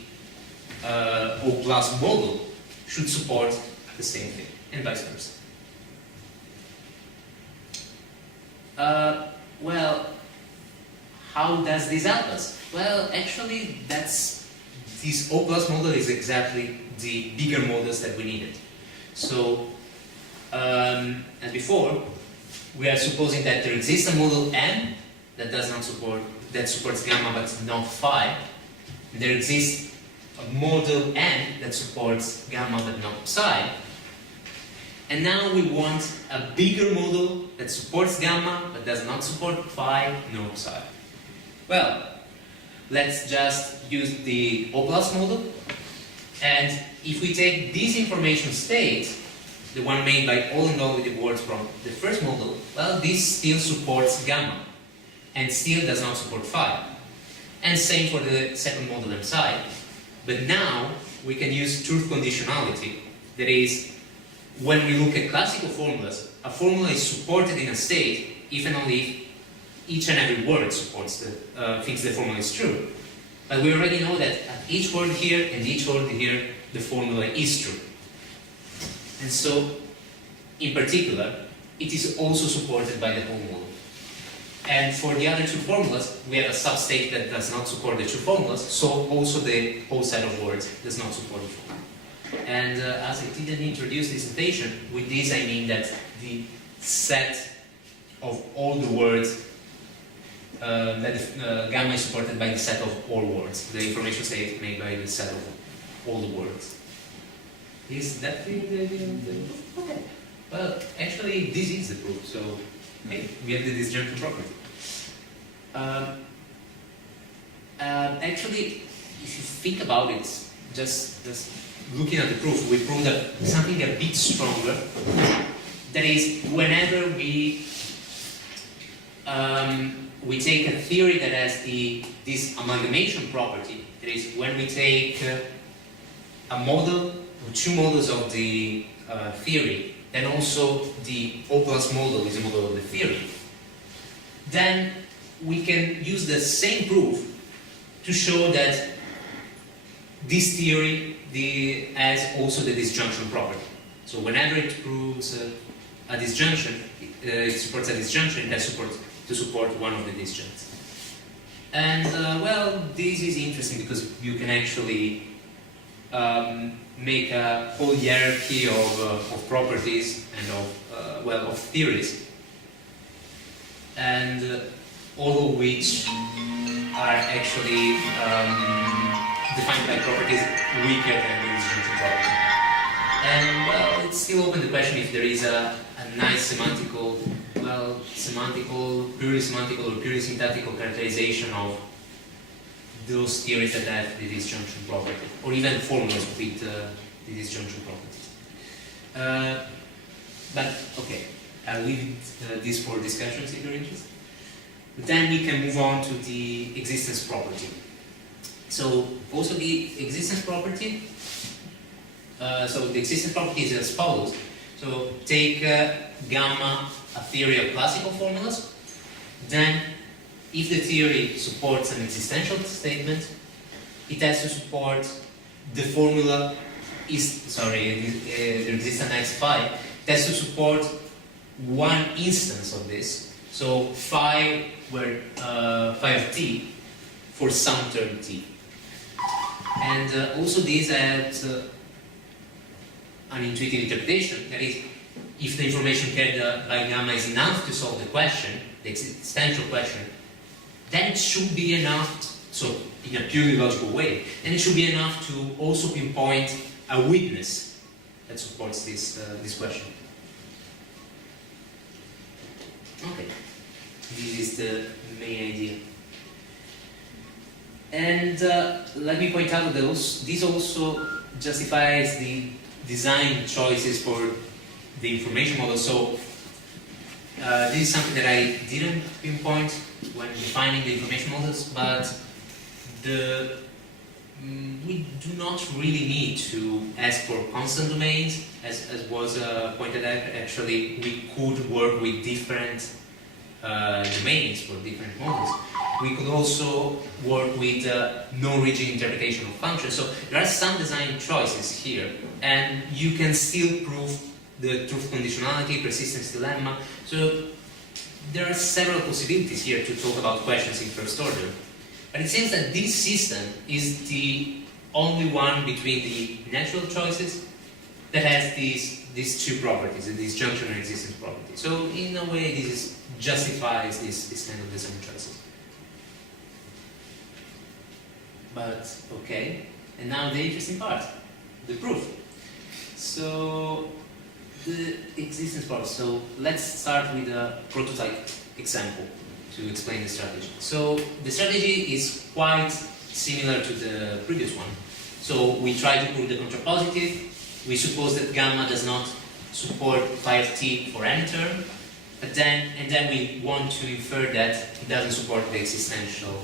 O plus model should support the same thing, and vice versa. Well, how does this help us? Well, actually, this O plus model is exactly the bigger models that we needed. So, as before, we are supposing that there exists a model M that supports gamma but not phi. And there exists a model N that supports gamma but not psi. And now we want a bigger model that supports gamma but does not support phi nor psi. Well, let's just use the O plus model. And if we take this information state, the one made by all and all with the words from the first model, well, this still supports gamma and still does not support phi. And same for the second model inside. But now we can use truth conditionality. That is, when we look at classical formulas, a formula is supported in a state if and only if each and every word supports thinks the formula is true. But we already know that at each word here and each word here, the formula is true. And so, in particular, it is also supported by the whole model. And for the other two formulas, we have a substate that does not support the two formulas, so also the whole set of words does not support the formula. And as I didn't introduce this notation, with this I mean that the set of all the words, gamma is supported by the set of all words, the information state made by the set of all the words. Is that clear, the idea of the proof? Okay. Well, actually, this is the proof, so hey, we have the disjunction property. Actually, if you think about it, just looking at the proof, we prove that something a bit stronger. That is, whenever we take a theory that has this amalgamation property, that is, when we take a model, or two models of the theory, then also the O plus model is a model of the theory, then we can use the same proof to show that this theory has also the disjunction property. So whenever it proves a disjunction, it supports a disjunction, it has to support one of the disjuncts. And well, this is interesting because you can actually make a whole hierarchy of properties and of theories, and all of which are actually defined by properties weaker than the disjunction property. And well, it's still open the question if there is a nice semantical, purely semantical or purely syntactical characterization of those theories that have the disjunction property, or even formulas with the disjunction properties. But okay, I'll leave this for discussions if you're interested. But then we can move on to the existence property. So also the existence property. So the existence property is as follows. So take gamma, a theory of classical formulas. Then, if the theory supports an existential statement, it has to support the formula the existence x phi. It has to support one instance of this. So phi of t for some term t. And also this adds an intuitive interpretation. That is, if the information carried by gamma is enough to solve the question, the existential question, then it should be enough, so in a purely logical way, then it should be enough to also pinpoint a witness that supports this question. Okay, this is the main idea. And let me point out that this also justifies the design choices for the information model. So this is something that I didn't pinpoint when defining the information models, but we do not really need to ask for constant domains, as was pointed out. Actually, we could work with different domains for different models. We could also work with non-rigid interpretation of functions. So there are some design choices here, and you can still prove the truth conditionality, persistence dilemma. So there are several possibilities here to talk about questions in first order. But it seems that this system is the only one between the natural choices that has these two properties, the disjunction and existence property. So in a way, this justifies this kind of design choices. But okay, and now the interesting part, the proof. So the existence part. So let's start with a prototype example to explain the strategy. So the strategy is quite similar to the previous one. So we try to prove the contrapositive. We suppose that gamma does not support phi of t for any term, and then we want to infer that it doesn't support the existential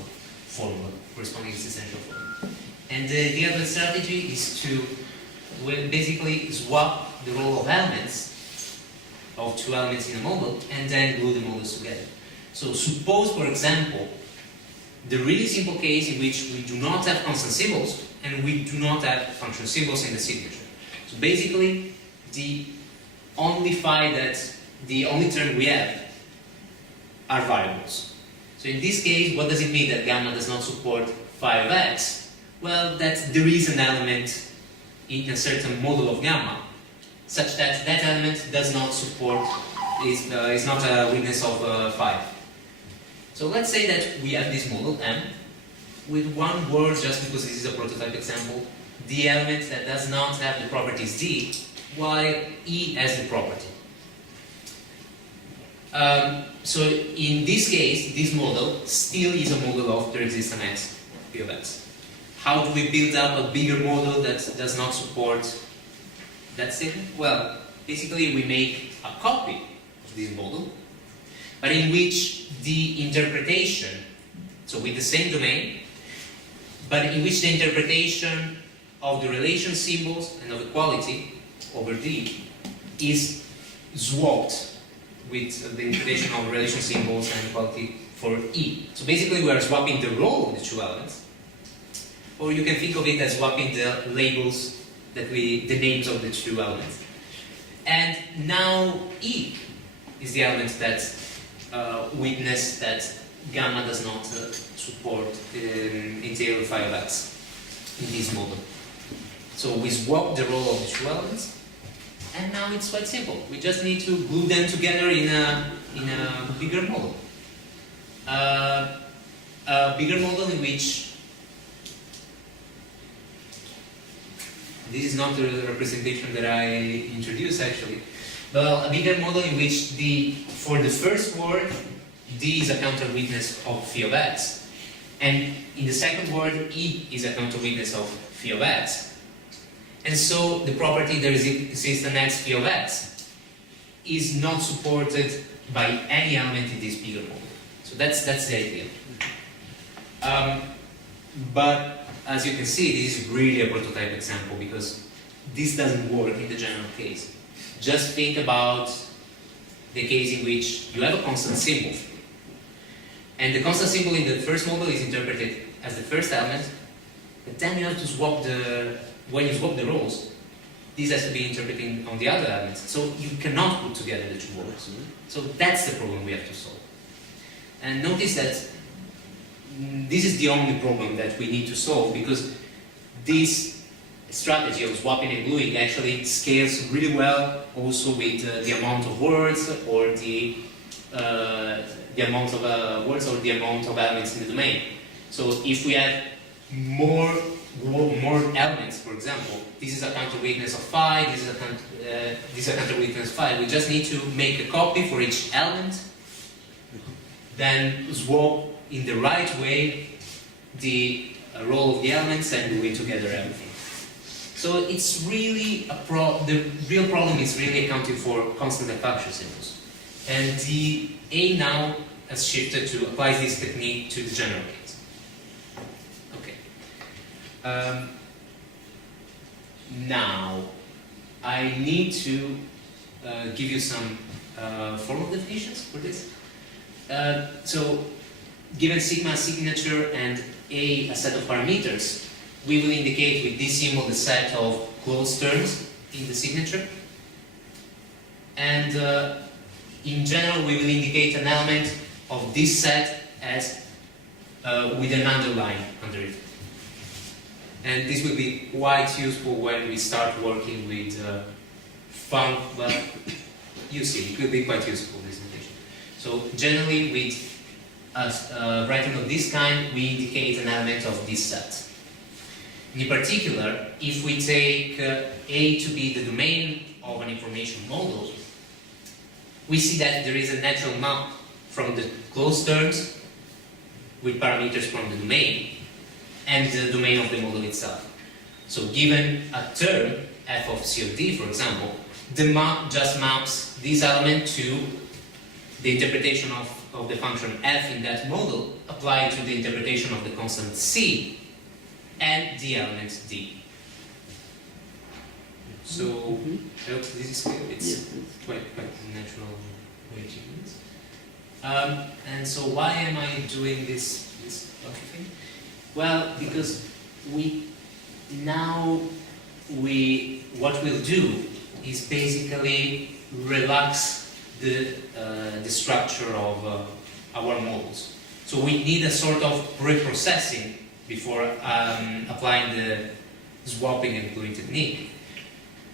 formula, corresponding existential formula. And the idea of the strategy is to basically swap the role of elements, of two elements in a model, and then glue the models together. So suppose, for example, the really simple case in which we do not have constant symbols and we do not have function symbols in the signature. So basically, the only term we have are variables. So in this case, what does it mean that gamma does not support phi of x? Well, that there is an element in a certain model of gamma, such that that element does not support, is not a witness of phi. So let's say that we have this model M, with one word, just because this is a prototype example, the element that does not have the properties D, while E has the property. So in this case, this model still is a model of there exists an X, P of X. How do we build up a bigger model that does not support that statement? Well, basically we make a copy of this model, but in which the interpretation, so with the same domain, but in which the interpretation of the relation symbols and of equality over D is swapped with the interpretation of relation symbols and equality for E. So basically we are swapping the role of the two elements, or you can think of it as swapping the labels, the names of the two elements. And now E is the element that witness that gamma does not support integral phi of x in this model. So we swap the role of the two elements, and now it's quite simple. We just need to glue them together in a bigger model. A bigger model in which this is not the representation that I introduced actually. Well, a bigger model in which for the first word, D is a counter-witness of phi of x, and in the second word, E is a counter-witness of phi of x. And so the property there exists an x phi of x is not supported by any element in this bigger model. So that's the idea. But as you can see, this is really a prototype example because this doesn't work in the general case. Just think about the case in which you have a constant symbol, and the constant symbol in the first model is interpreted as the first element, but then you have to swap when you swap the roles, this has to be interpreted on the other elements, so you cannot put together the two models. So that's the problem we have to solve. And notice that this is the only problem that we need to solve, because this strategy of swapping and gluing actually scales really well also with the amount of words or the amount of words or the amount of elements in the domain. So if we have more elements, for example, this is a counter-witness of phi, this is a counter-witness of phi, we just need to make a copy for each element, then swap in the right way the role of the elements and glue together everything. So it's really the real problem is really accounting for constant and factor symbols. And the aim now has shifted to apply this technique to the general case. Okay. Now, I need to give you some formal definitions for this. So, given sigma signature and a set of parameters, we will indicate with this symbol the set of closed terms in the signature. And in general, we will indicate an element of this set as with an underline under it. And this will be quite useful when we start working with well, you see, it will be quite useful, this notation. So generally, with writing of this kind, we indicate an element of this set. In particular, if we take A to be the domain of an information model, we see that there is a natural map from the closed terms with parameters from the domain and the domain of the model itself. So given a term, f of c of d, for example, the map just maps this element to the interpretation of the function f in that model applied to the interpretation of the constant c and the element d. So, I hope this is clear. It's quite a natural way to do it. And so why am I doing this thing? Well, because what we'll do is basically relax the structure of our models. So we need a sort of pre-processing before applying the swapping and gluing technique.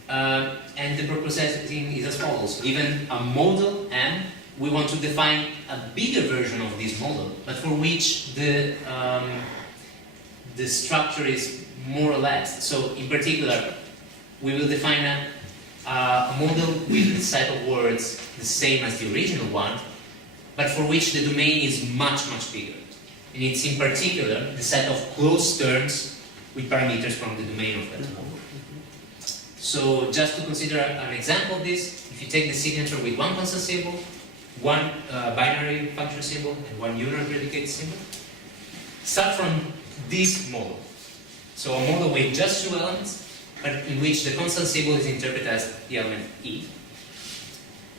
And the pre-processing is as follows. Given a model M, we want to define a bigger version of this model, but for which the structure is more or less. So in particular, we will define a model with a set of words the same as the original one, but for which the domain is much, much bigger. And it's in particular the set of closed terms with parameters from the domain of that model. So just to consider an example of this, if you take the signature with one constant symbol, one binary function symbol, and one unary predicate symbol, start from this model. So a model with just two elements, but in which the constant symbol is interpreted as the element E.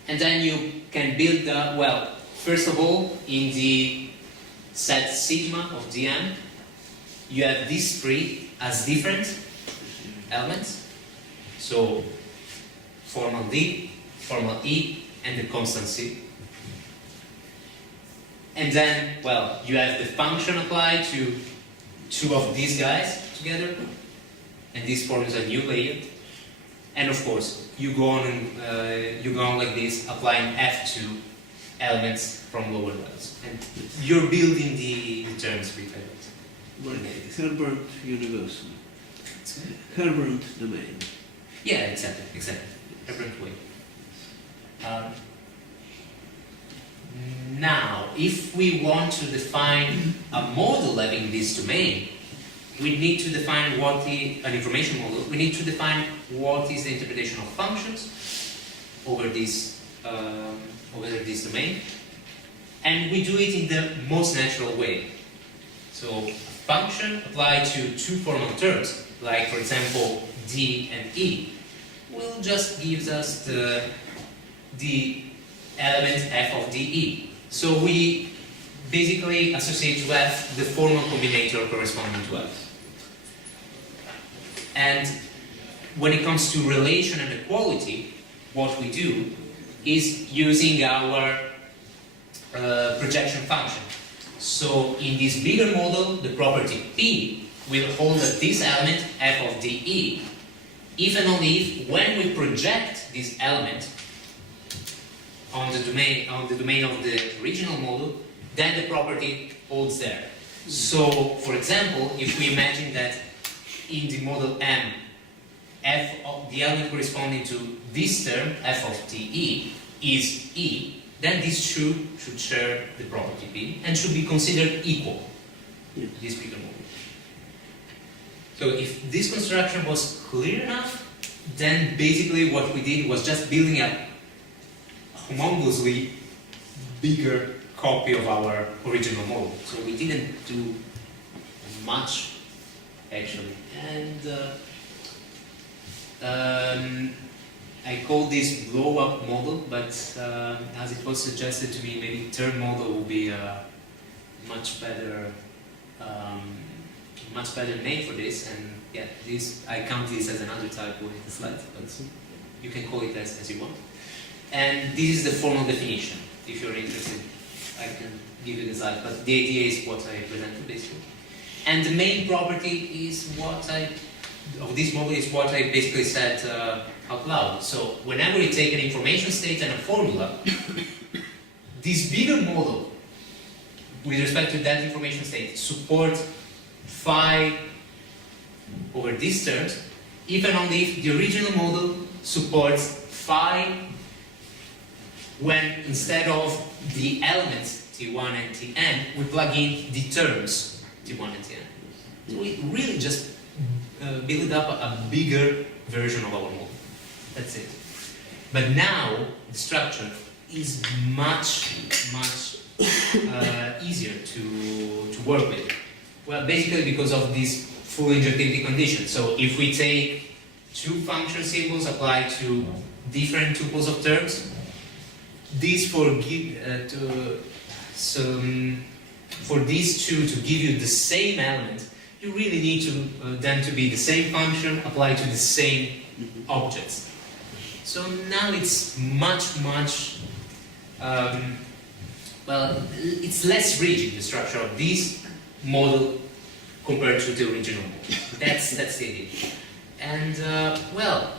And then you can build well, first of all, in the set sigma of dm, you have these three as different elements. So formal D, formal E, and the constant C. And then, well, you have the function applied to two of these guys together, and this forms a new layer. And of course, you go on like this, applying f to elements from lower levels, and you're building the terms with it. Like Herbert universal. Herbert domain. Yeah, exactly. Different way. Now, if we want to define a model having this domain, we need to define an information model. We need to define what is the interpretation of functions over this domain, and we do it in the most natural way. So, a function applied to two formal terms, like for example D and E, will just gives us the element f of dE. So we basically associate to f the formal combinator corresponding to f. And when it comes to relation and equality, what we do is using our projection function. So in this bigger model, the property P will hold that this element f of dE, if and only if when we project this element on the domain of the original model, then the property holds there. So, for example, if we imagine that in the model M, f of the element corresponding to this term, f of dE, is E, then this should share the property P and should be considered equal to this bigger model. So if this construction was clear enough, then basically what we did was just building a humongously bigger copy of our original model. So we didn't do much, actually. And I call this blow-up model, but as it was suggested to me, maybe term model will be a much better name for this. And yeah, I count this as another typo in the slide, but you can call it as you want. And this is the formal definition. If you're interested, I can give you the slide, but the idea is what I presented basically. And the main property is of this model is what I basically said out loud. So whenever you take an information state and a formula, this bigger model, with respect to that information state, supports phi over these terms, if and only if the original model supports phi when instead of the elements T1 and Tn, we plug in the terms T1 and Tn. So we really just build up a bigger version of our model. That's it. But now the structure is much easier to work with. Well, basically because of this full injectivity condition. So if we take two function symbols applied to different tuples of terms, these for these two to give you the same element, you really need to them to be the same function applied to the same objects. So now it's much well, it's less rigid, the structure of this model compared to the original model. That's the idea. And well,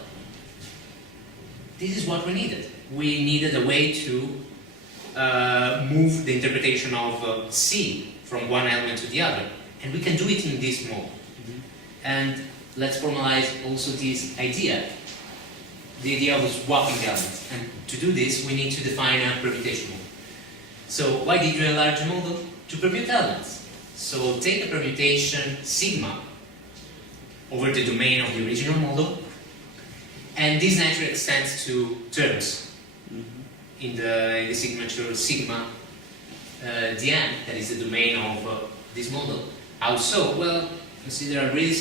this is what we needed. We needed a way to move the interpretation of C from one element to the other, and we can do it in this model. And let's formalize also this idea. The idea of swapping elements, and to do this we need to define a permutation model. So why did you enlarge the model? To permute elements. So take a permutation sigma over the domain of the original model, and this naturally extends to terms in the signature sigma dn, that is the domain of this model. How so? Well, consider a really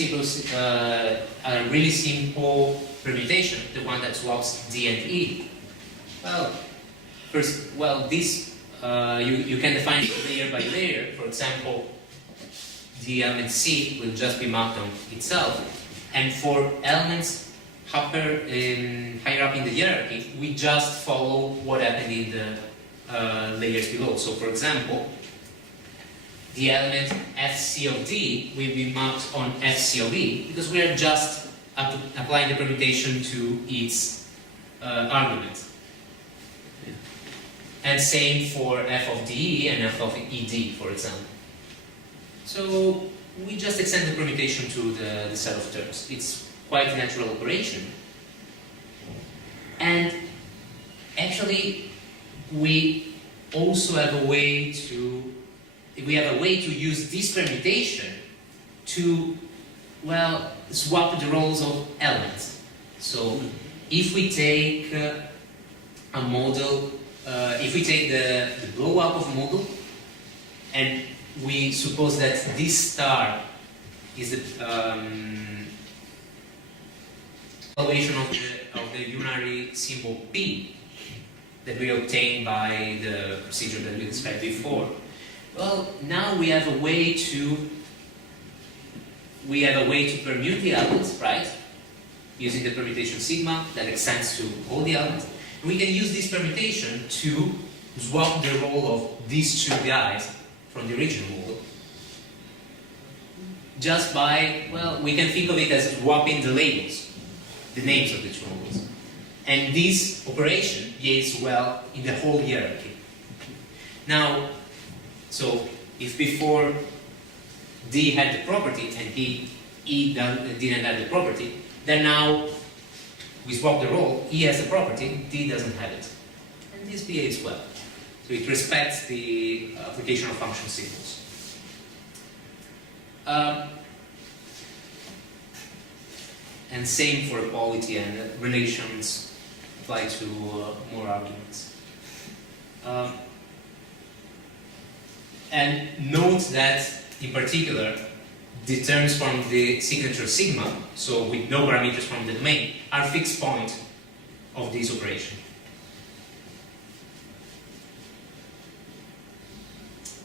simple permutation, the one that swaps d and e. Well, first, well, this you can define it layer by layer. For example, the element C will just be mapped on itself, and for elements higher up in the hierarchy, we just follow what happened in the layers below. So, for example, the element Fc of D will be mapped on Fc of E because we are just applying the permutation to its argument. And same for F of DE and F of ED, for example. So we just extend the permutation to the set of terms. It's quite a natural operation. And actually, we also have a way to use this permutation to, well, swap the roles of elements. So if we take a model, if we take the blow up of a model, and we suppose that this star is the evaluation of the unary symbol P that we obtained by the procedure that we described before. Well, now we have a way to permute the elements, right? Using the permutation sigma that extends to all the elements. And we can use this permutation to swap the role of these two guys from the original model. Just by, well, we can think of it as swapping the labels, the names of the two models. And this operation behaves well in the whole hierarchy. Now, so if before D had the property and E didn't have the property, then now we swap the role, E has the property, D doesn't have it. And this behaves well. So it respects the application of function symbols. And same for equality and relations apply to more arguments. And note that, in particular, the terms from the signature sigma, so with no parameters from the domain, are fixed point of this operation.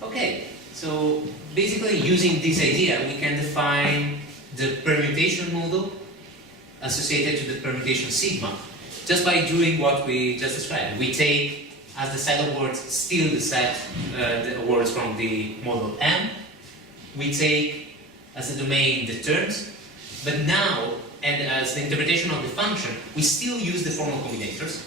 Okay, so basically using this idea, we can define the permutation model associated to the permutation sigma just by doing what we just described. We take as the set of words still the set the words from the model M. We take as a domain the terms, but now, and as the interpretation of the function, we still use the formal combinators,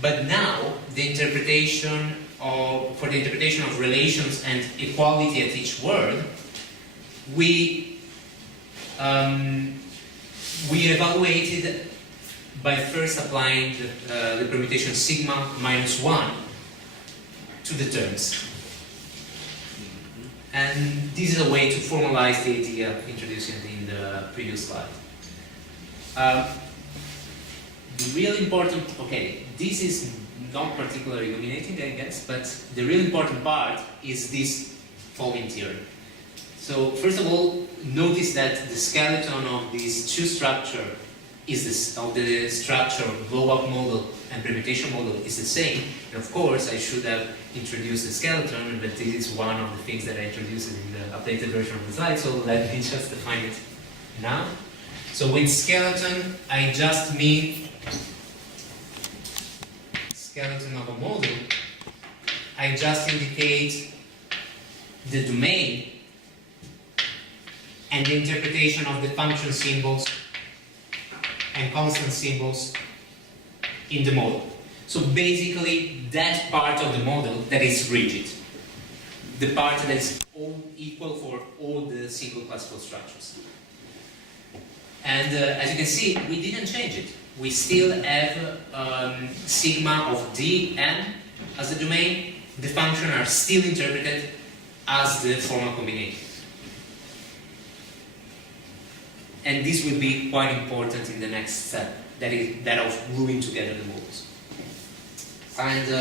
but now the interpretation for the interpretation of relations and equality at each word, we evaluated by first applying the permutation sigma minus 1 to the terms. And this is a way to formalize the idea introduced in the previous slide. The real important, okay, this is not particularly illuminating, I guess, but the real important part is this following theory. So first of all, notice that the skeleton of these two structures is this, of the structure of blow-up model and permutation model is the same. And of course, I should have introduced the skeleton, but this is one of the things that I introduced in the updated version of the slide, so let me just define it now. So with skeleton, I just mean skeleton of a model. I just indicate the domain and the interpretation of the function symbols and constant symbols in the model. So basically, that part of the model that is rigid, the part that is all equal for all the single classical structures. And as you can see, we didn't change it. We still have sigma of dn as the domain. The functions are still interpreted as the formal combination. And this will be quite important in the next step, that is that of gluing together the models. And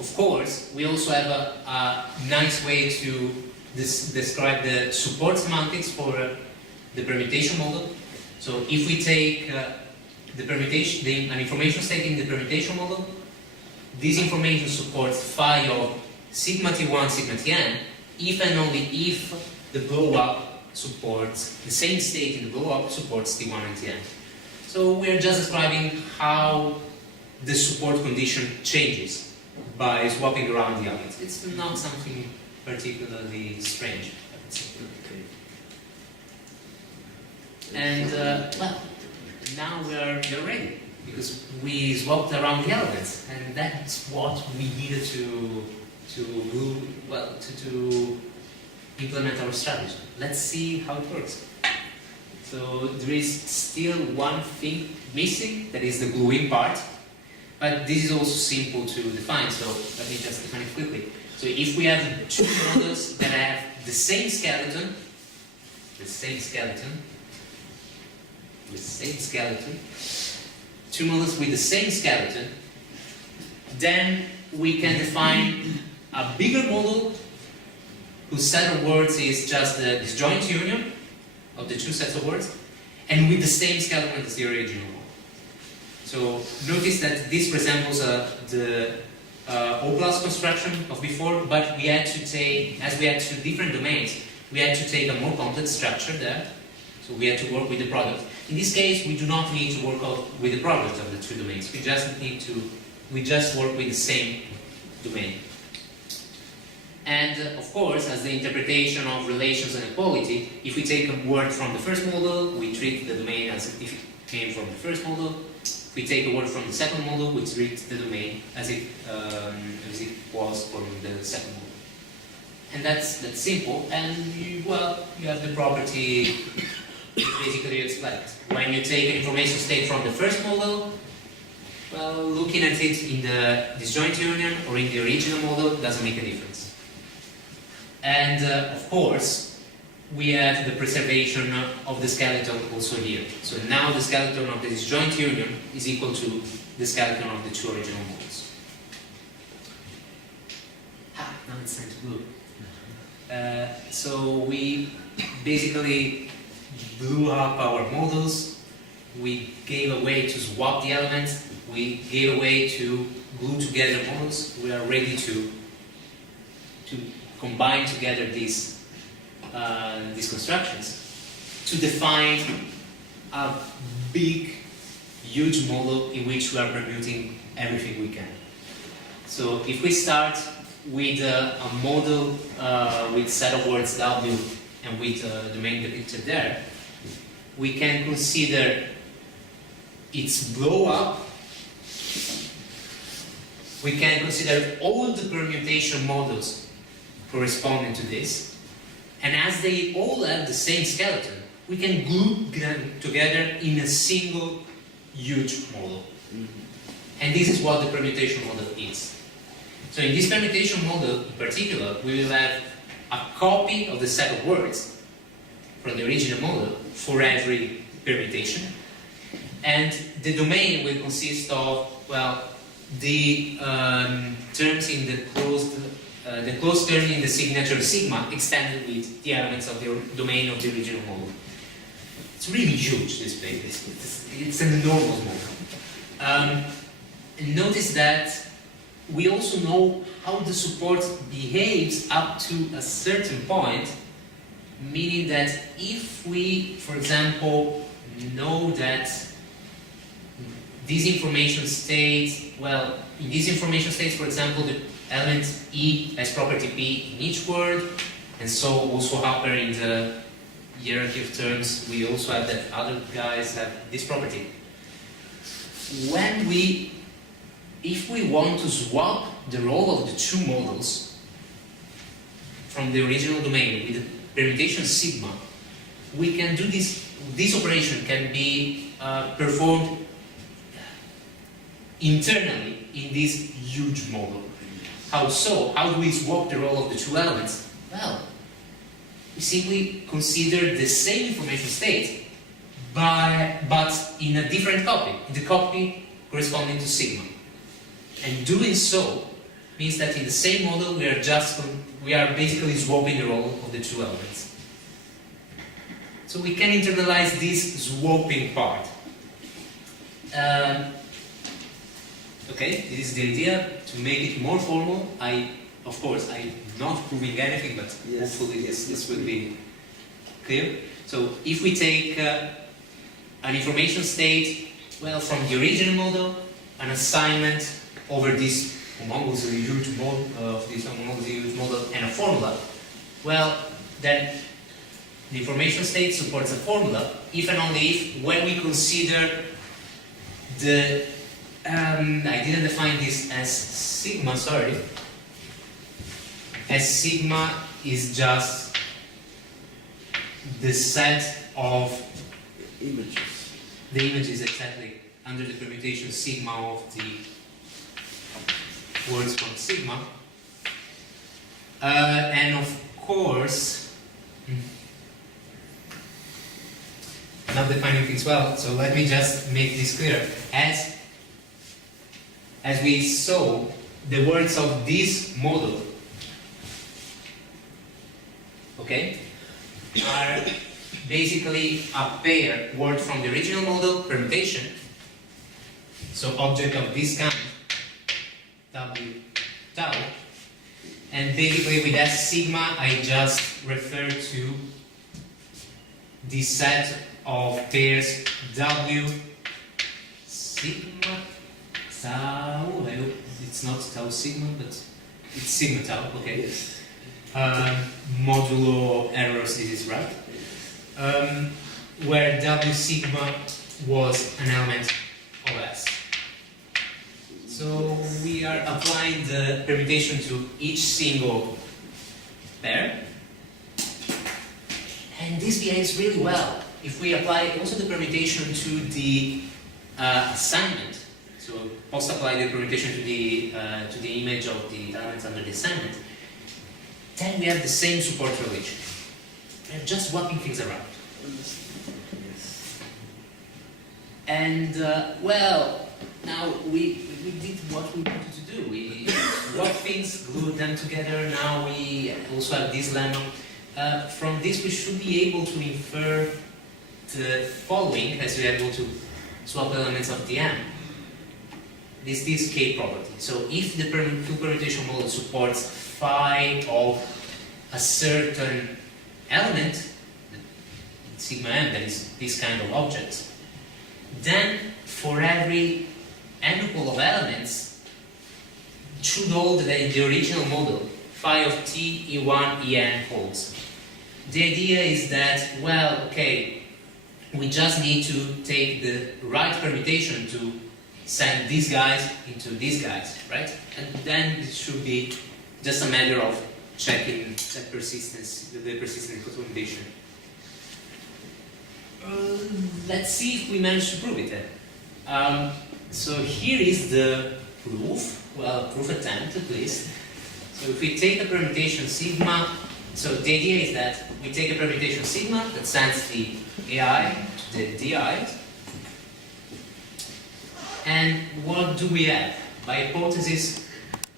of course, we also have a nice way to describe the support semantics for the permutation model. So if we take the permutation, an information state in the permutation model, this information supports phi of sigma t1, sigma tn, if and only if the blow-up supports, the same state in the blow-up supports t1 and tn. So we're just describing how the support condition changes by swapping around the elements. It's not something particularly strange, I would say. And well, now we're ready, because we swapped around the elements, and that's what we needed to implement our strategy. Let's see how it works. So there is still one thing missing, that is the gluing part, but this is also simple to define, so let me just define it quickly. So if we have two models that have the same skeleton, two models with the same skeleton, then we can define a bigger model whose set of words is just the disjoint union of the two sets of words, and with the same skeleton as the original model. So notice that this resembles the O+ construction of before, but we had to take, as we had two different domains, we had to take a more complex structure there, so we had to work with the product. In this case, we do not need to work with the product of the two domains. We just work with the same domain. And of course, as the interpretation of relations and equality, if we take a word from the first model, we treat the domain as if it came from the first model. If we take a word from the second model, we treat the domain as if it was from the second model. And that's simple, and you have the property basically explained. When you take an information state from the first model, well, looking at it in the disjoint union or in the original model doesn't make a difference. And of course, we have the preservation of the skeleton also here. So now the skeleton of the disjoint union is equal to the skeleton of the two original models. Now it's time to glue. So we basically blew up our models. We gave a way to swap the elements. We gave a way to glue together models. We are ready to combine together these constructions to define a big, huge model in which we are permuting everything we can. So if we start with a model with set of words W and with the domain depicted there, we can consider its blow-up. We can consider all the permutation models corresponding to this, and as they all have the same skeleton, we can glue them together in a single huge model. And this is what the permutation model is. So in this permutation model in particular, we will have a copy of the set of words from the original model for every permutation. And the domain will consist of, well, the terms in the closed term in the signature sigma extended with the elements of the domain of the original model. It's really huge, this plate. It's an enormous model. And notice that we also know how the support behaves up to a certain point, meaning that if we, for example, know that this information state, well, in these information states, for example, the element E has property P in each word, and so also upper in the hierarchy of terms, we also have that other guys have this property. If we want to swap the role of the two models from the original domain with the permutation sigma, we can do this. This operation can be performed internally in this huge model. How so? How do we swap the role of the two elements? Well, we simply consider the same information state, but in a different copy, in the copy corresponding to sigma. And doing so means that in the same model we are basically swapping the role of the two elements. So we can internalize this swapping part. Okay, this is the idea. To make it more formal, of course, I'm not proving anything, but yes, hopefully this will be clear. So if we take an information state, well, from the original model, an assignment over this homogeneously huge model, and a formula, well, then the information state supports a formula if and only if, when we consider the I didn't define this as sigma, sorry. As sigma is just the set of images. The images exactly under the permutation sigma of the words from sigma. And of course, not defining things well, so let me just make this clear. As we saw, the words of this model, okay, are basically a pair word from the original model permutation. So object of this kind, W tau, and basically with that sigma, I just refer to the set of pairs W sigma tau. I hope it's not tau sigma, but it's sigma tau. Okay. Yes. Modulo errors. This is right. Where W sigma was an element of S. So we are applying the permutation to each single pair, and this behaves really well. If we apply also the permutation to the assignment, so post-apply the permutation to the image of the elements under the assignment, then we have the same support relation. We're just swapping things around. Yes. And well, now we did what we wanted to do. We swapped things, glued them together. Now we also have this lemma. From this, we should be able to infer the following, as we are able to swap elements of the M. This K property. So if the full permutation model supports phi of a certain element, sigma M, that is this kind of object, then for every n-tuple of elements, should hold that in the original model, phi of t, E1, En holds. The idea is that, well, okay, we just need to take the right permutation to send these guys into these guys, right? And then it should be just a matter of checking that persistence, the persistent combination. Let's see if we manage to prove it then. So here is the proof, well, proof attempt at least. So if we take a permutation sigma, so the idea is that we take a permutation sigma that sends the AI to the DI. And what do we have? By hypothesis,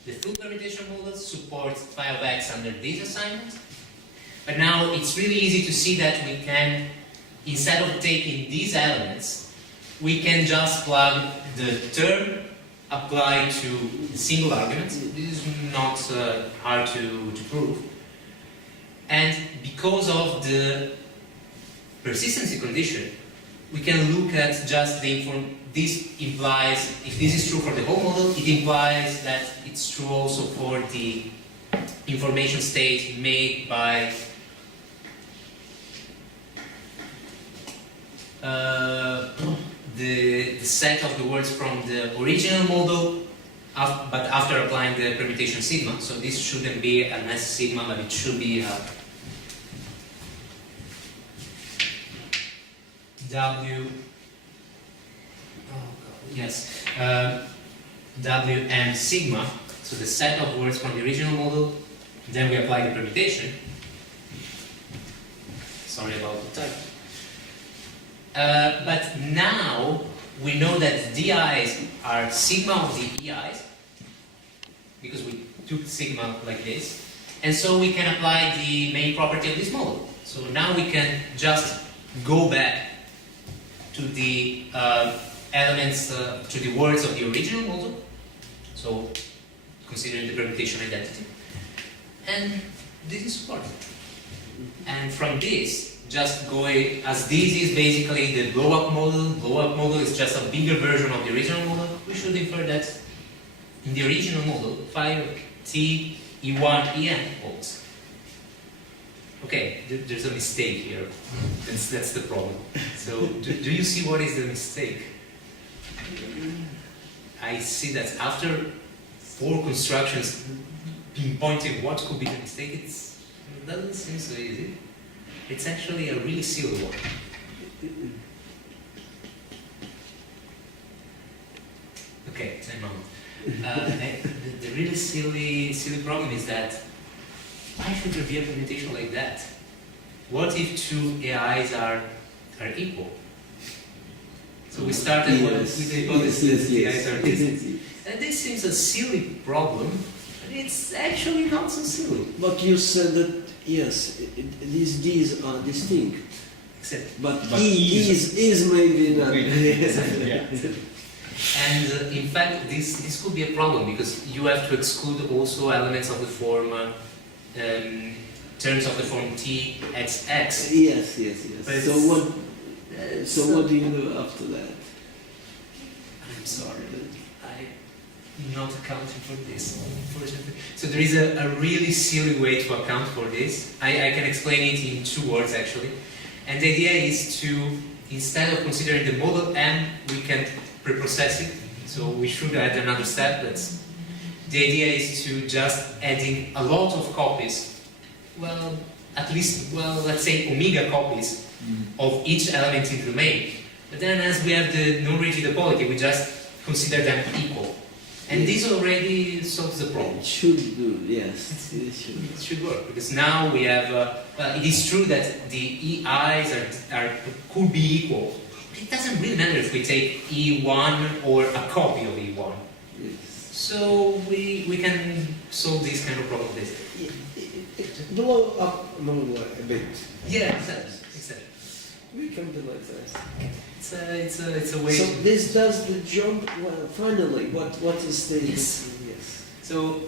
the full permutation model supports phi of x under this assignment. But now it's really easy to see that we can, instead of taking these elements, we can just plug the term applied to the single argument. This is not hard to prove. And because of the persistency condition, we can look at just the this implies, if this is true for the whole model, it implies that it's true also for the information state made by the set of the words from the original model, but after applying the permutation sigma. So this shouldn't be an S sigma, but it should be a W. Yes, Wm sigma. So the set of words from the original model. Then we apply the permutation. Sorry about the type. But now we know that DIs are sigma of the EIs, because we took sigma like this, and so we can apply the main property of this model. So now we can just go back to the elements, to the words of the original model, so considering the permutation identity, and this is supported. And from this, just going, as this is basically the blow-up model is just a bigger version of the original model, we should infer that in the original model, phi of t E1 En holds. Okay, there's a mistake here. That's the problem. So, do you see what is the mistake? I see that after 4 constructions pinpointing what could be the mistake, it doesn't seem so easy. It's actually a really silly one. Okay, time out. The really silly problem is that why should there be a permutation like that? What if 2 AIs are equal? So we started with the hypothesis that AIs are distinct. And this seems a silly problem, but it's actually not so silly. But you said that, yes, these D's are distinct. Except, but E is maybe not. Yeah. And in fact, this could be a problem because you have to exclude also elements of the form, terms of the form Txx. Yes. But So what do you do after that? I'm sorry, but I'm not accounting for this, unfortunately. So there is a really silly way to account for this. I can explain it in 2 words actually. And the idea is to, instead of considering the model M, we can preprocess it. So we should add another step. The idea is to just adding a lot of copies. Well, at least, let's say omega copies of each element in the domain. But then as we have the non-rigid equality, we just consider them equal. And this already solves the problem. It should do, yes. It should work, because now we have, it is true that the EIs could be equal. But it doesn't really matter if we take E1 or a copy of E1. Yes. So we can solve this kind of problem. Blow up a bit. Yeah, exactly. We can do like that. It's a way. So this does the job well. Finally, what is the Yes. yes. So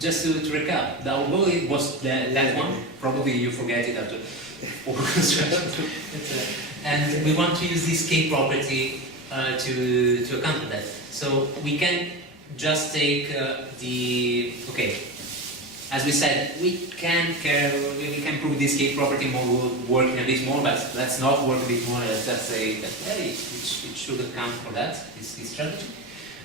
just to recap, the goal was that one. Probably you forget it after 4 constructions. And we want to use this K property to account for that. So we can just take as we said, we can prove this K property model working a bit more, but let's not work a bit more. Let's just say that hey, it should account for that, this strategy.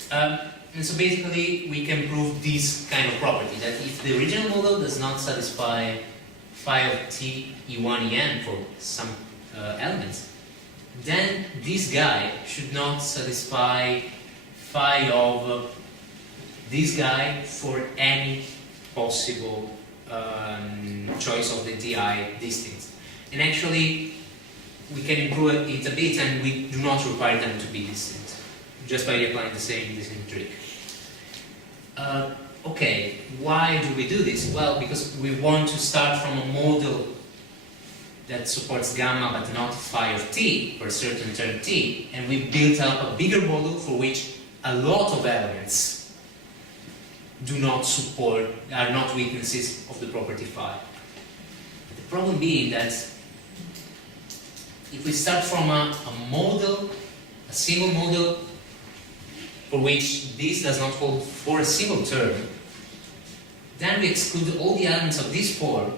And so basically, we can prove this kind of property, that if the original model does not satisfy phi of t E1 En for some elements, then this guy should not satisfy phi of this guy for any possible choice of the di distance. And actually, we can improve it a bit, and we do not require them to be distinct, just by applying the same trick. Okay, why do we do this? Well, because we want to start from a model that supports gamma but not phi of t for a certain term t, and we built up a bigger model for which a lot of elements do not support, are not witnesses of the property phi. The problem being that if we start from a model, a single model, for which this does not hold for a single term, then we exclude all the elements of this form,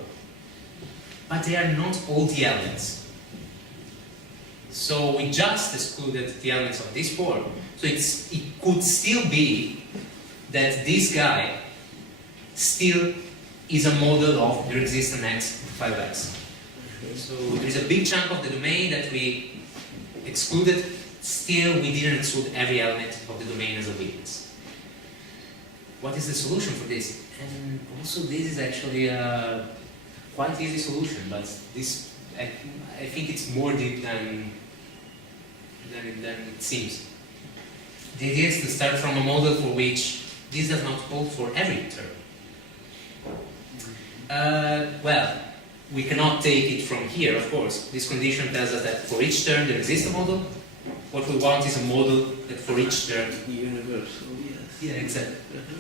but they are not all the elements. So we just excluded the elements of this form. So it could still be that this guy still is a model of your existent x 5x. So there is a big chunk of the domain that we excluded. Still, we didn't exclude every element of the domain as a witness. What is the solution for this? And also, this is actually a quite easy solution, but this I think it's more deep than it seems. The idea is to start from a model for which this does not hold for every term. Well, we cannot take it from here, of course. This condition tells us that for each term there exists a model. What we want is a model that for each term... Universal, yes. Yeah, exactly.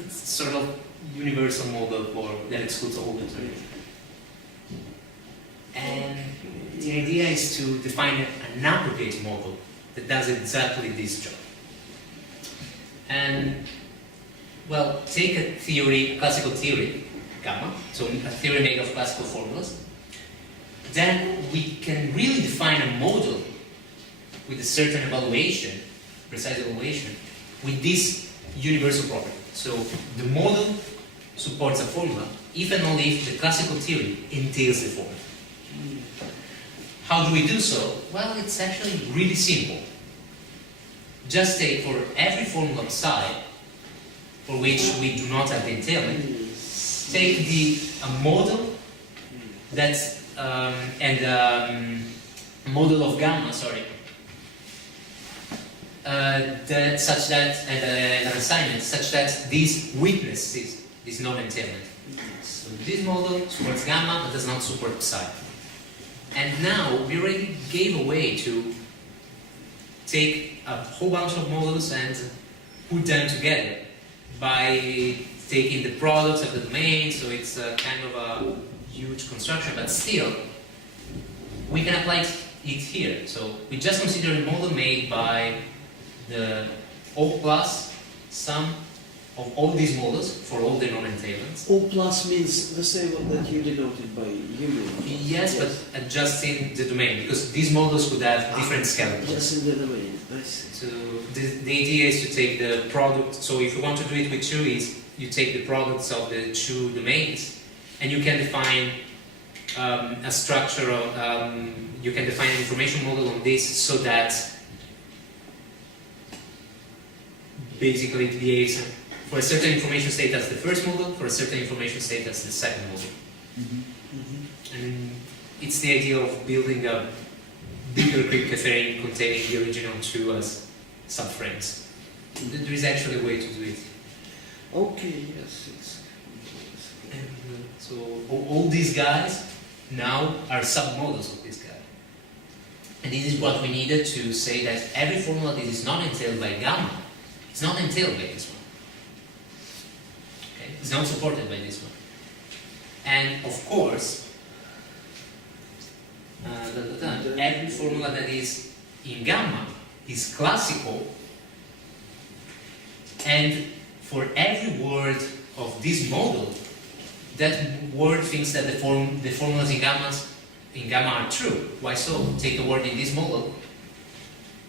It's sort of universal model that excludes all the terms. And the idea is to define an aggregate model that does exactly this job. And, well, take a theory, a classical theory, gamma, so a theory made of classical formulas. Then we can really define a model with a certain evaluation, precise evaluation, with this universal property. So the model supports a formula, if and only if the classical theory entails the formula. How do we do so? Well, it's actually really simple. Just take for every formula psi, for which we do not have the entailment, take a model that's model of gamma, such that, and an assignment such that this witnesses this non-entailment. So this model supports gamma but does not support psi. And now we already gave a way to take a whole bunch of models and put them together by taking the products of the domain, so it's a kind of a huge construction, but still we can apply it here. So we just consider a model made by the O plus sum of all these models for all the non-entailments. O plus means the same one that you denoted by union. Yes, but adjusting the domain, because these models could have different skeletons. Just in the domain, I see. So the idea is to take the product, so if you want to do it with two, is you take the products of the two domains, and you can define a structure of, you can define an information model on this so that basically it behaves for a certain information state as the first model, for a certain information state as the second model. And it's the idea of building a bigger Kripke containing the original two as subframes. There is actually a way to do it. Okay, yes, it's... And, so all these guys now are submodels of this guy. And this is what we needed to say that every formula that is not entailed by gamma is not entailed by this one. Okay? It's not supported by this one. And of course, every formula that is in gamma is classical, and for every word of this model, that word thinks that the formulas in gamma are true. Why so? Take a word in this model.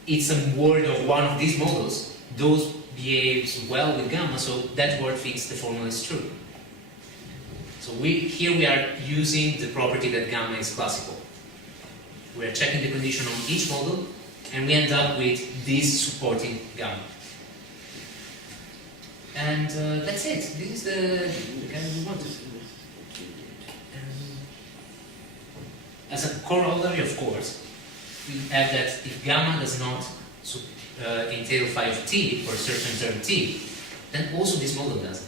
It's a word of one of these models. Those behaves well with gamma, so that word thinks the formula is true. So here we are using the property that gamma is classical. We are checking the condition on each model, and we end up with this supporting gamma. And that's it. This is the kind we wanted. As a corollary, of course, we add that if gamma does not entail phi of t for a certain term t, then also this model doesn't.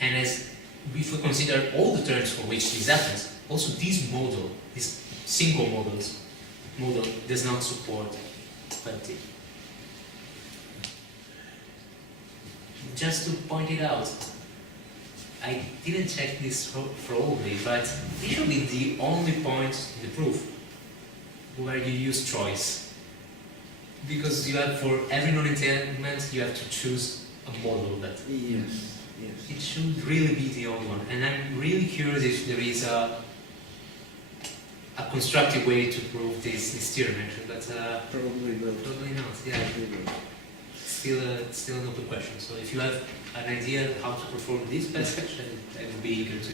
And as if we consider all the terms for which this happens, also this model, this single model, does not support phi of t. Just to point it out, I didn't check this probably, but this should be the only point in the proof where you use choice. Because you have, for every non-entanglement, you have to choose a model that. Yes, yes. It should really be the only one. And I'm really curious if there is a constructive way to prove this theorem actually, but Probably not. probably not, yeah. Probably not. Still an open question. So if you have an idea how to perform this passage, then I would be eager to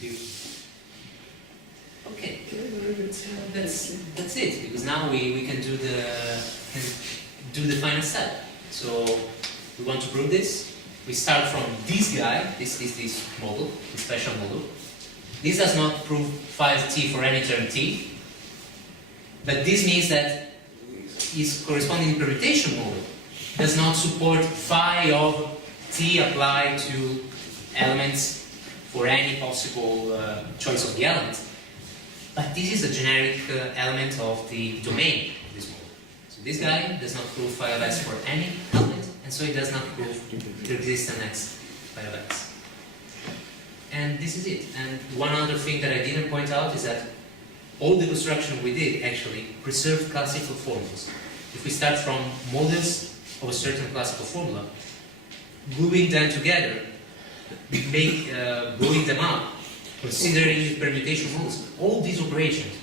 do. Okay, that's it. Because now we can do the final step. So we want to prove this. We start from this guy. This model, this special model. This does not prove phi of t for any term t, but this means that its corresponding permutation model does not support phi of t applied to elements for any possible choice of the element. But this is a generic element of the domain of this model. So this guy does not prove phi of s for any element, and so it does not prove there exists an x phi of x. And this is it. And one other thing that I didn't point out is that all the construction we did actually preserved classical formulas. If we start from models of a certain classical formula, gluing them together, we make blowing them up, considering the permutation models. All these operations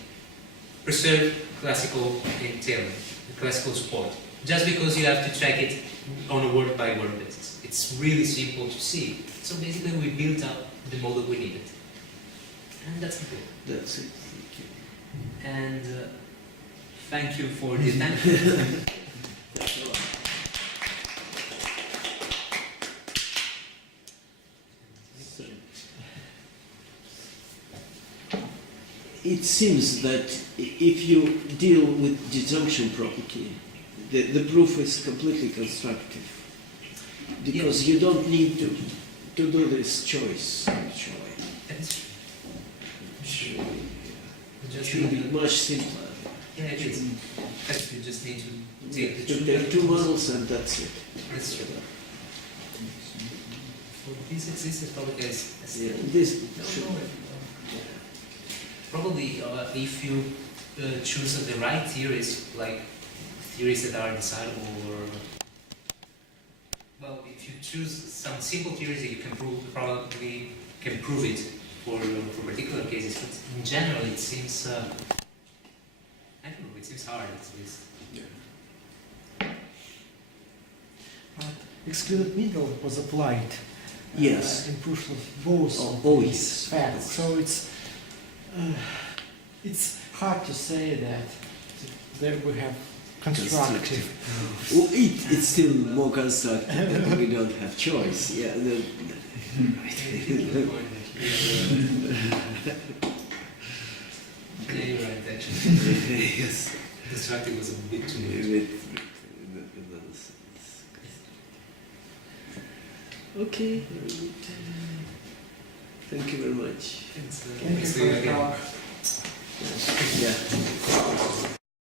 preserve classical entailment, classical support, just because you have to check it on a word-by-word basis. It's really simple to see. So basically, we built up the model we needed, and that's it. That's it. Thank you. And thank you for the attention. That's all. It seems that if you deal with disjunction property, the proof is completely constructive. Because you don't need to do this choice, actually. That's It just should be much simpler. yeah, it is. You just need to take the To take two models and that's it. That's true. For this exists probably as Yeah, this should, probably if you choose the right theories, like theories that are decidable, or well, if you choose some simple theories that you can prove, probably can prove it for particular cases. But in general, it seems I don't know. It seems hard at least. Excluded middle was applied. Yes. In proof of both Oh, of always. these facts. So it's hard to say that there we have constructive. well, it's still more constructive that we don't have choice. Yeah. Yeah, you're right, actually. Yes. Destructive was a bit too much. Okay, very good. Thank you very much. Thanks, Thank you thanks for to you the again. talk. Yeah.